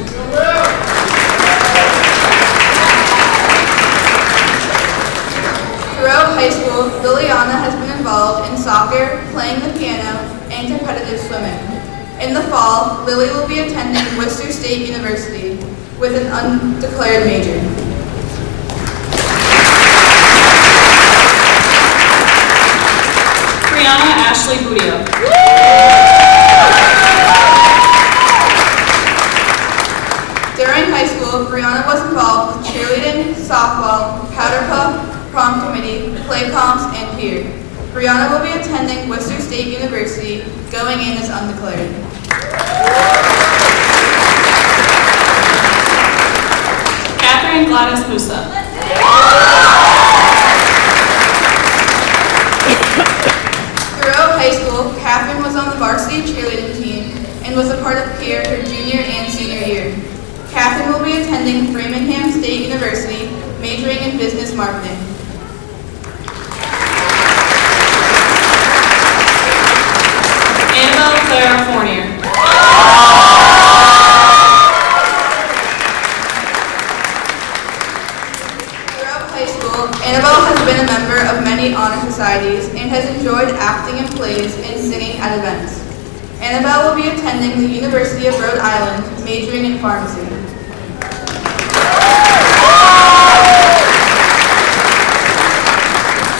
Throughout high school, Liliana has been involved in soccer, playing the piano, and competitive swimming. In the fall, Lily will be attending Worcester State University with an undeclared major. Brianna Ashley Budio. During high school, Brianna was involved with cheerleading, softball, powder puff, prom committee, play comps, and peer. Brianna will be attending Worcester State University, going in as undeclared. Catherine Gladys Musa. Throughout high school, Catherine was on the varsity cheerleading team and was a part of peer her junior and senior year. Catherine will be attending Framingham State University, majoring in business marketing. Annabelle Claire Fournier. Throughout high school, Annabelle has been a member of many honor societies and has enjoyed acting in plays and singing at events. Annabelle will be attending the University of Rhode Island, majoring in pharmacy.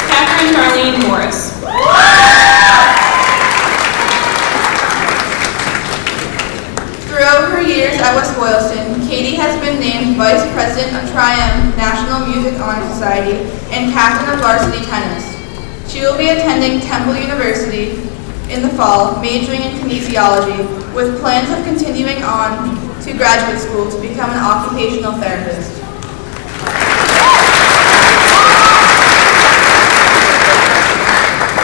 Catherine Darlene Morris. Throughout her years at West Boylston, Katie has been named Vice President of Tri-M National Music Honor Society and Captain of Varsity Tennis. She will be attending Temple University in in the fall, majoring in kinesiology, with plans of continuing on to graduate school to become an occupational therapist.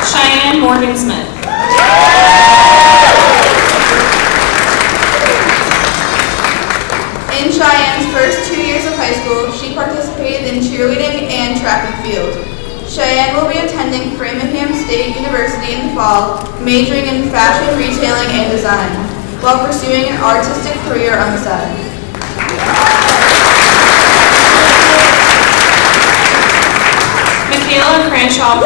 Cheyenne Morgan Smith. In Cheyenne's first 2 years of high school, she participated in cheerleading and track and field. Cheyenne will be attending Framingham State University in the fall, majoring in fashion, retailing, and design, while pursuing an artistic career on the side. Michaela Cranshaw.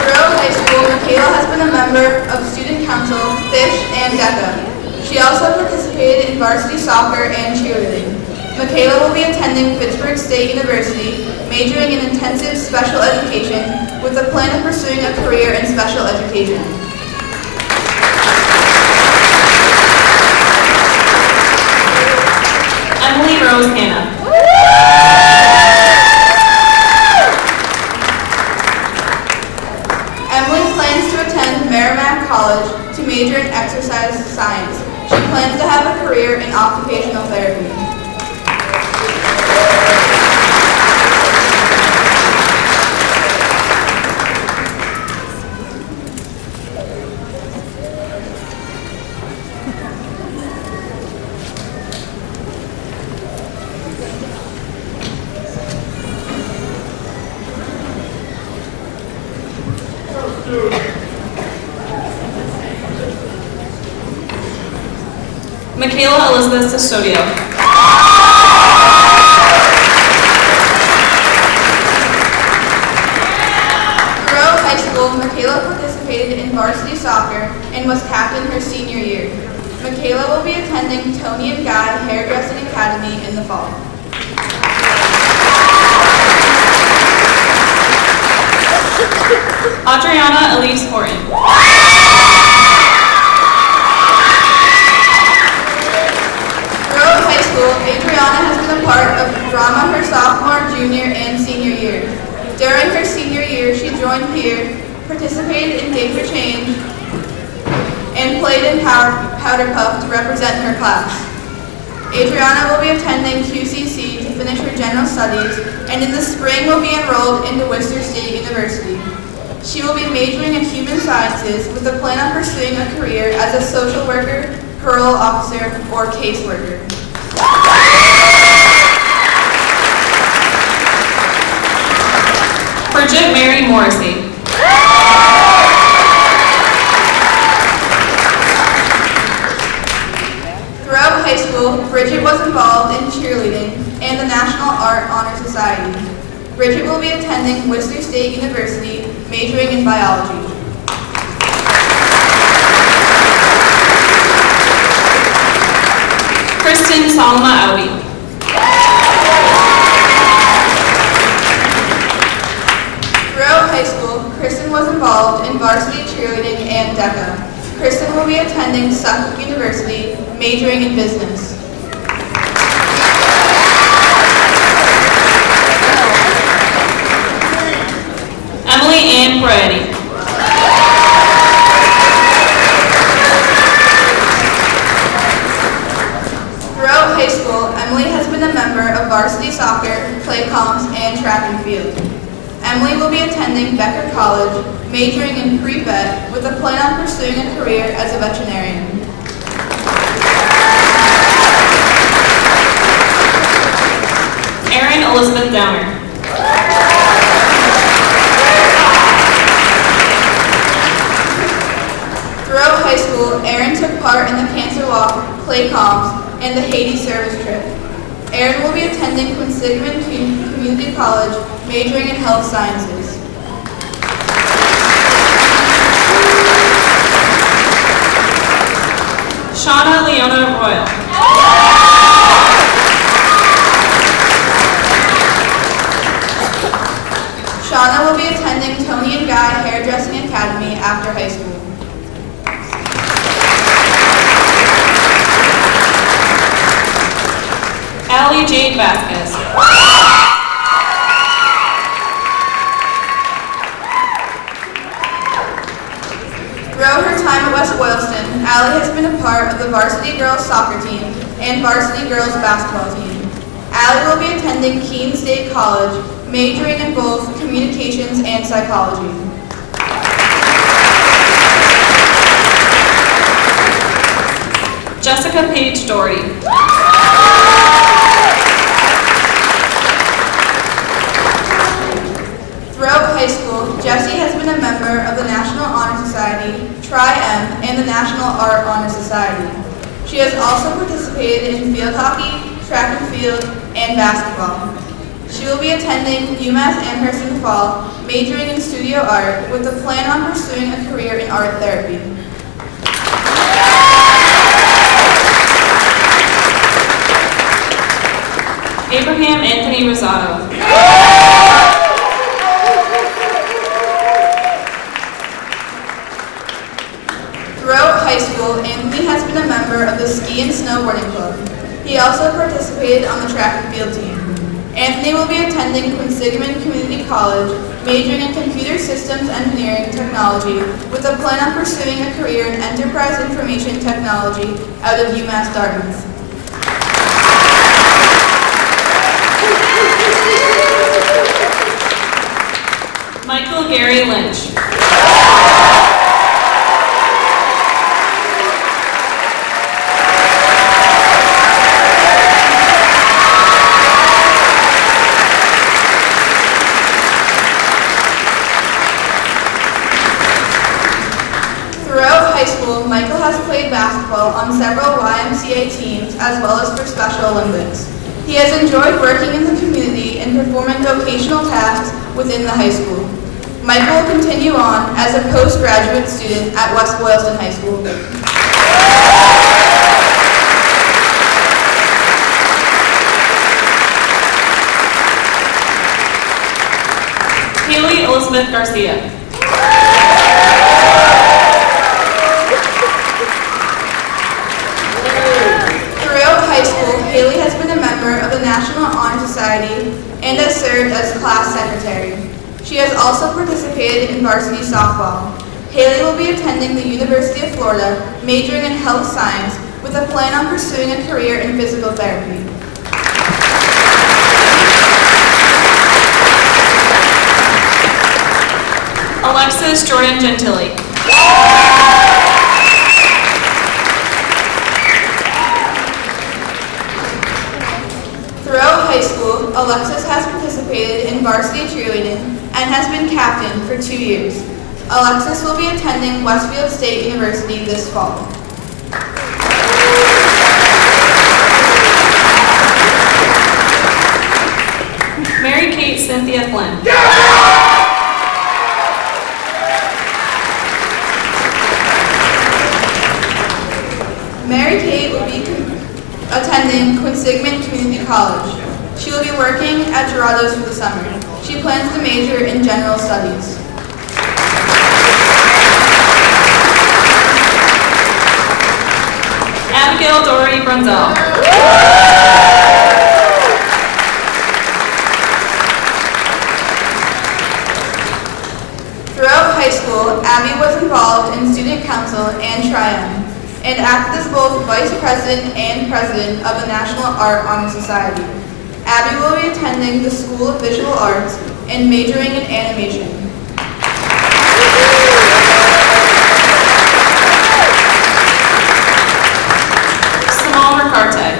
Throughout high school, Michaela has been a member of Student Council, FISH, and DECA. She also participated in varsity soccer and cheerleading. Michaela will be attending Pittsburgh State University, majoring in intensive special education with the plan of pursuing a career in special education. Emily Rose Hanna. Emily plans to attend Merrimack College to major in exercise science. She plans to have a career in occupational therapy. Michaela Elizabeth Custodio. Throughout high school, Michaela participated in varsity soccer and was captain her senior year. Michaela will be attending Tony and Guy Hairdressing Academy in the fall. Adriana Elise Horton. Throughout high school, Adriana has been a part of drama her sophomore, junior, and senior year. During her senior year, she joined Peer, participated in Date for Change, and played in Powder Puff to represent her class. Adriana will be attending QCC to finish her general studies, and in the spring will be enrolled into Worcester State University. She will be majoring in human sciences with a plan on pursuing a career as a social worker, parole officer, or caseworker. Bridget Mary Morrissey. Throughout high school, Bridget was involved in cheerleading and the National Art Honor Society. Bridget will be attending Worcester State University, majoring in biology. Kristen Salma Audi. Throughout high school, Kristen was involved in varsity cheerleading and DECA. Kristen will be attending Suffolk University, majoring in business. Emily Ann Peretti. Throughout high school, Emily has been a member of varsity soccer, play comps, and track and field. Emily will be attending Becker College, majoring in pre-vet with a plan on pursuing a career as a veterinarian. Erin Elizabeth Downer. Throughout high school, Erin took part in the Cancer Walk, play comps, and the Haiti service trip. Erin will be attending Quinsigamond Community College, majoring in health sciences. Shauna Leona Royal. Shauna will be attending Tony and Guy Hairdressing Academy after high school. Allie Jade Vasquez. of the varsity girls soccer team and varsity girls basketball team. Allie will be attending Keene State College, majoring in both communications and psychology. Jessica Paige Doherty. Throughout high school, Jessie has been a member of the National Honor Society, Tri-M, and the National Art Honor Society. She has also participated in field hockey, track and field, and basketball. She will be attending UMass Amherst in the fall, majoring in studio art with the plan on pursuing a career in art therapy. Abraham Anthony Rosado. Throughout high school, Anthony has been a member of the Ski and Snowboarding Club. He also participated on the track and field team. Anthony will be attending Quinsigamond Community College, majoring in computer systems engineering technology with a plan on pursuing a career in enterprise information technology out of UMass Dartmouth. Michael Gary Lynch. Throughout high school, Michael has played basketball on several YMCA teams as well as for Special Olympics. He has enjoyed working in the community and performing vocational tasks within the high school. Michael will continue on as a postgraduate student at West Boylston High School. Haley Elizabeth Garcia. Throughout high school, Haley has been a member of the National Honor Society and has served as class secretary. She has also participated in varsity softball. Haley will be attending the University of Florida, majoring in health science with a plan on pursuing a career in physical therapy. Alexis Jordan Gentili. Throughout high school, Alexis has participated in varsity cheerleading and has been captain for 2 years. Alexis will be attending Westfield State University this fall. Mary Kate Cynthia Flynn. Mary Kate will be attending Quinsigamond Community College. She will be working at Gerardo's for the summer. She plans to major in general studies. Abigail Dory Brunzel. Throughout high school, Abby was involved in student council and Tri-M, and acted as both vice president and president of the National Art Honor Society. Abby will be attending the School of Visual Arts and majoring in animation. Simone Ricarte.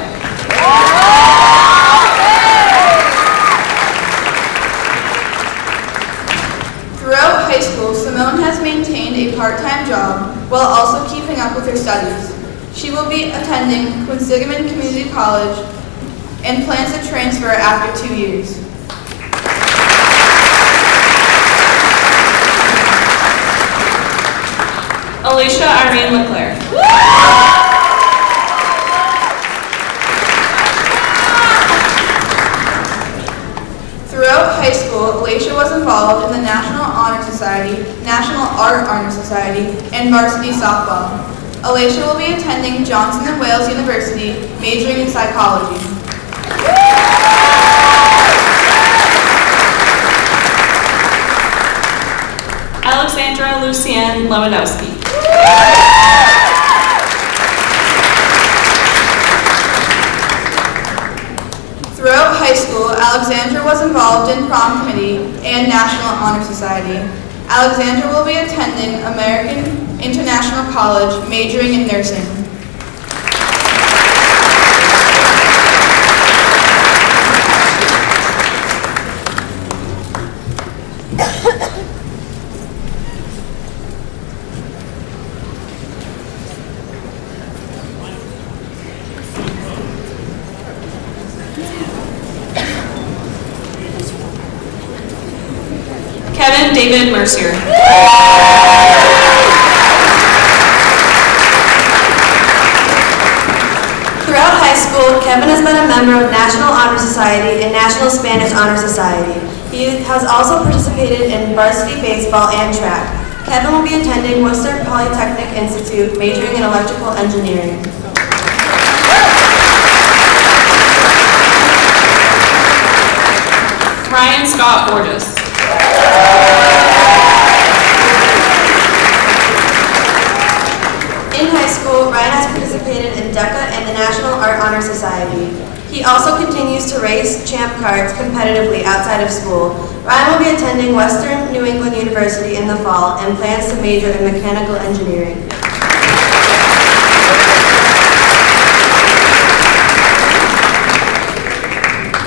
Throughout high school, Simone has maintained a part-time job while also keeping up with her studies. She will be attending Quinsigamond Community College and plans to transfer after 2 years. Alicia Irene Leclerc. Throughout high school, Alicia was involved in the National Honor Society, National Art Honor Society, and varsity softball. Alicia will be attending Johnson & Wales University, majoring in psychology. Alexandra Lucienne Lewandowski. Throughout high school, Alexandra was involved in prom committee and National Honor Society. Alexandra will be attending American International College, majoring in nursing. Kevin David Mercier. Throughout high school, Kevin has been a member of National Honor Society and National Spanish Honor Society. He has also participated in varsity baseball and track. Kevin will be attending Worcester Polytechnic Institute, majoring in electrical engineering. Ryan Scott Borges. In high school, Ryan has participated in DECA and the National Art Honor Society. He also continues to race champ carts competitively outside of school. Ryan will be attending Western New England University in the fall and plans to major in mechanical engineering.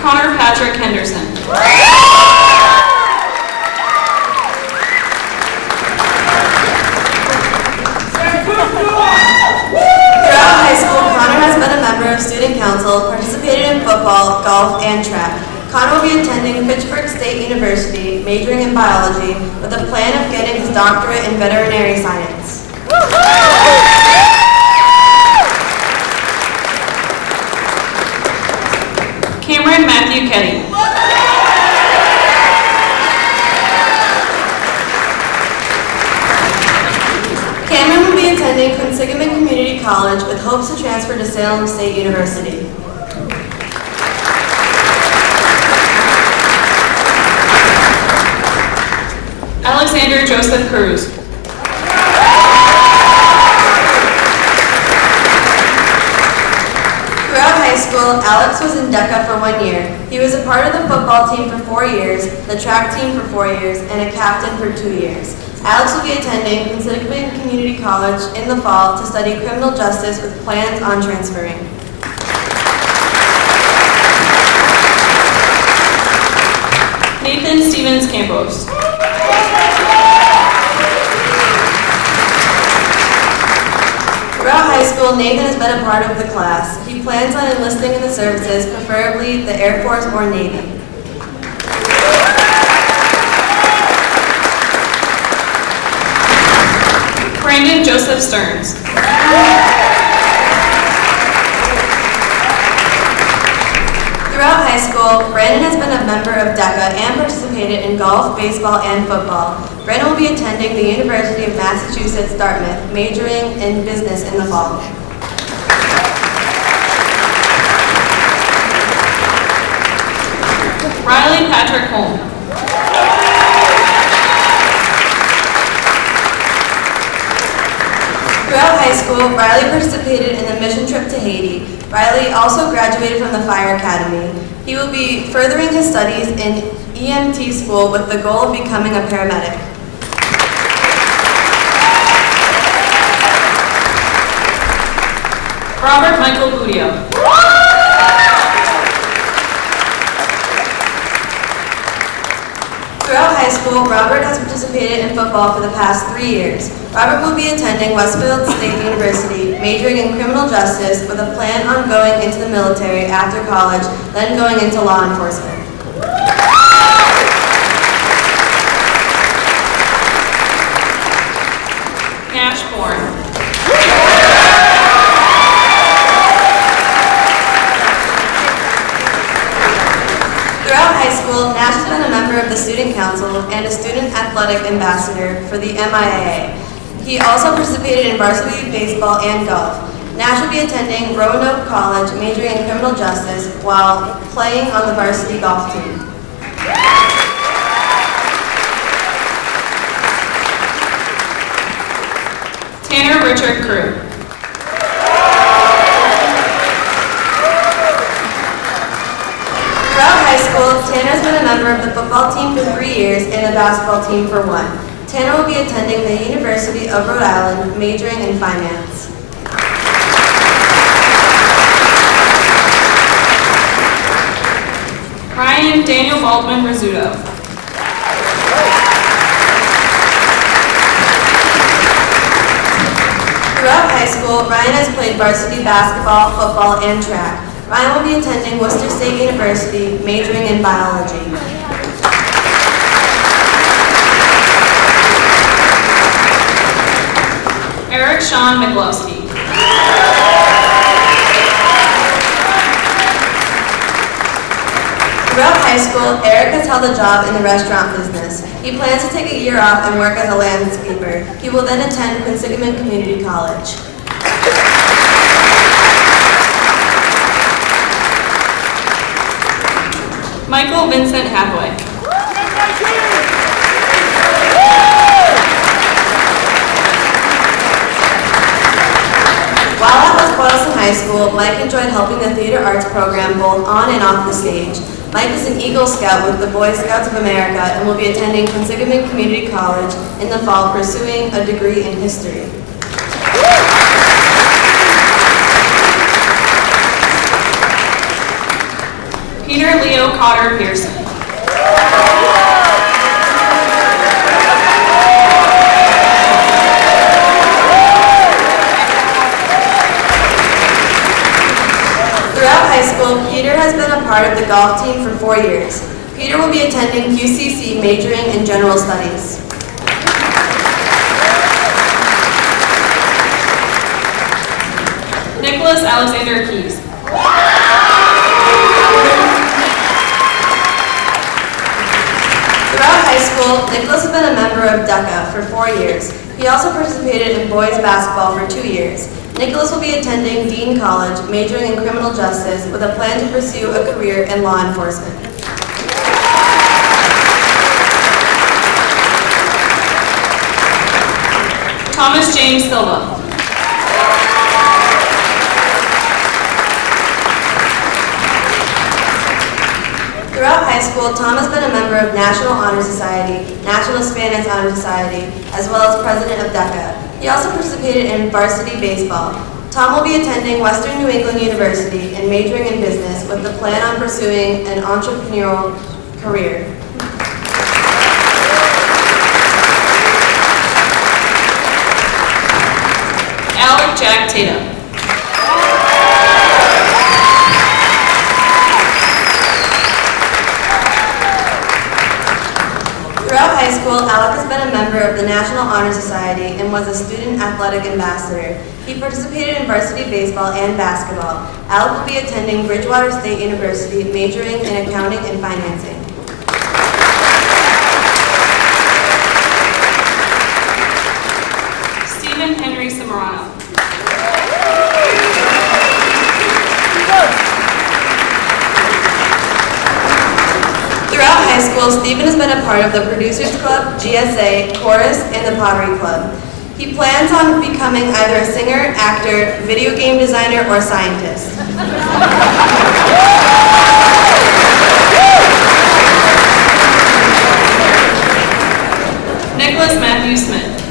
Connor Patrick Henderson. Throughout high school, Connor has been a member of student council, participated in football, golf, and track. Connor will be attending Fitchburg State University, majoring in biology, with a plan of getting his doctorate in veterinary science. Cameron Matthew Ketty. Cameron will be attending Quinsigamond Community College with hopes to transfer to Salem State University. Alexander Joseph Cruz. Throughout high school, Alex was in DECA for 1 year. He was a part of the football team for 4 years, the track team for 4 years, and a captain for 2 years. Alex will be attending Quinsigamond Community College in the fall to study criminal justice with plans on transferring. Nathan Stevens Campos. Throughout high school, Nathan has been a part of the class. He plans on enlisting in the services, preferably the Air Force or Navy. Brandon Joseph Stearns. Throughout high school, Brandon has been a member of DECA and participated in golf, baseball, and football. Brandon will be attending the University of Massachusetts, Dartmouth, majoring in business in the fall. Riley Patrick Holm. Throughout high school, Riley participated in the mission trip to Haiti. Riley also graduated from the Fire Academy. He will be furthering his studies in EMT school with the goal of becoming a paramedic. Robert Michael Budio. Throughout high school, Robert has participated in football for the past 3 years. Robert will be attending Westfield State University, majoring in criminal justice with a plan on going into the military after college, then going into law enforcement. Nash Bourne. Throughout high school, Nash has been a member of the Student Council and a Student Athletic Ambassador for the MIAA. He also participated in varsity baseball and golf. Nash will be attending Roanoke College, majoring in criminal justice while playing on the varsity golf team. Tanner Richard Crew. school, Tanner has been a member of the football team for 3 years and the basketball team for 1. Tanner will be attending the University of Rhode Island, majoring in finance. Ryan Daniel Baldwin Rizzuto. Throughout high school, Ryan has played varsity basketball, football, and track. Ryan will be attending Worcester State University, majoring in biology. Eric Sean McLovsky. Throughout high school, Eric has held a job in the restaurant business. He plans to take a year off and work as a landscaper. He will then attend Quinsigamond Community College. Michael Vincent Hathaway. While at West Boylston High School, Mike enjoyed helping the theater arts program both on and off the stage. Mike is an Eagle Scout with the Boy Scouts of America and will be attending Quinsigamond Community College in the fall, pursuing a degree in history. Peter Leo Cotter Pearson. Throughout high school, Peter has been a part of the golf team for 4 years. Peter will be attending QCC, majoring in general studies. Nicholas Alexander Keys. Throughout high school, Nicholas has been a member of DECA for 4 years. He also participated in boys basketball for 2 years. Nicholas will be attending Dean College, majoring in criminal justice with a plan to pursue a career in law enforcement. Thomas James Silva. Throughout high school, Tom has been a member of National Honor Society, National Spanish Honor Society, as well as president of DECA. He also participated in varsity baseball. Tom will be attending Western New England University and majoring in business with the plan on pursuing an entrepreneurial career. Alec Jack Tatum. Throughout high school, Alec has been a member of the National Honor Society and was a student athletic ambassador. He participated in varsity baseball and basketball. Alec will be attending Bridgewater State University, majoring in accounting and financing. Stephen Henry Cimarrano. Throughout high school, Stephen has been a part of the Producers Club, GSA, Chorus, and the Pottery Club. He plans on becoming either a singer, actor, video game designer, or scientist. Nicholas Matthew Smith.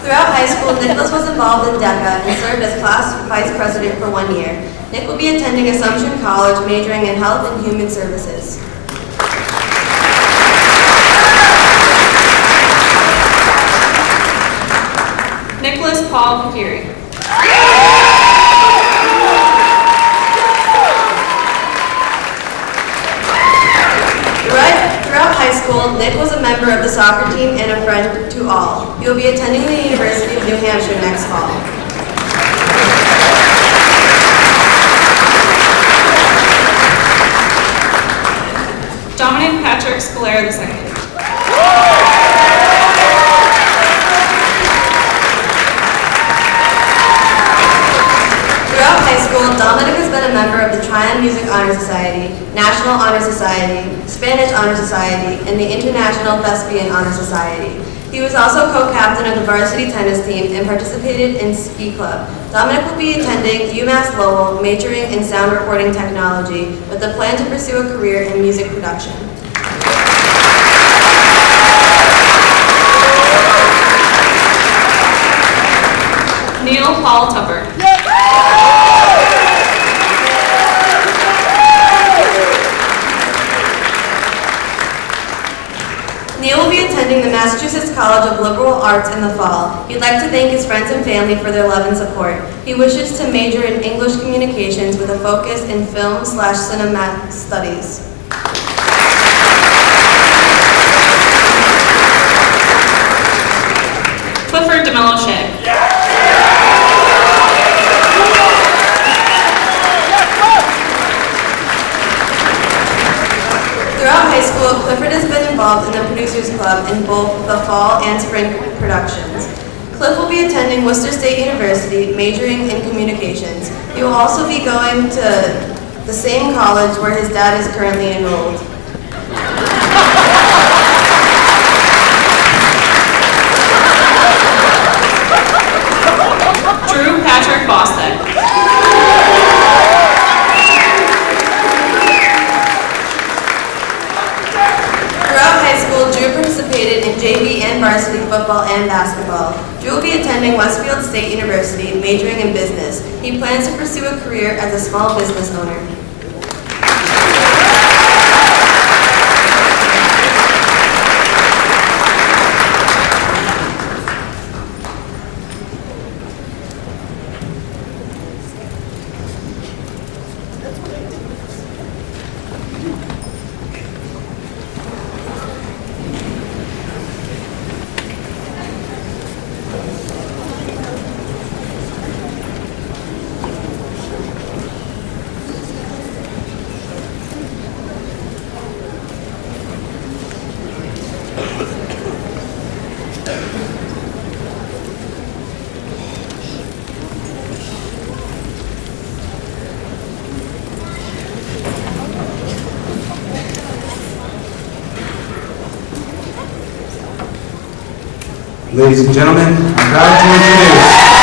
Throughout high school, Nicholas was involved in DECA and served as class vice president for 1 year. Nick will be attending Assumption College, majoring in health and human services. Nicholas Paul Papiri. Throughout high school, Nick was a member of the soccer team and a friend to all. He will be attending the University of New Hampshire next fall. Dominic Patrick Scalera II. Throughout high school, Dominic has been a member of the Tryon Music Honor Society, National Honor Society, Spanish Honor Society, and the International Thespian Honor Society. He was also co-captain of the varsity tennis team and participated in ski club. Dominic will be attending UMass Lowell, majoring in sound recording technology, with a plan to pursue a career in music production. Neil Paul Tupper. Neil will be attending the Massachusetts College of Liberal Arts in the fall. He'd like to thank his friends and family for their love and support. He wishes to major in English communications with a focus in film/cinema studies. Clifford DeMello-Shea. Throughout high school, Clifford has been involved in the Producers Club in both the fall and spring productions. Cliff will be attending Worcester State University, majoring in communications. He will also be going to the same college where his dad is currently enrolled. Drew Patrick Bostek. Throughout high school, Drew participated in JV and varsity football and basketball. Drew will be attending Westfield State University, majoring in business. He plans to pursue a career as a small business owner. Ladies and gentlemen, I'm proud to introduce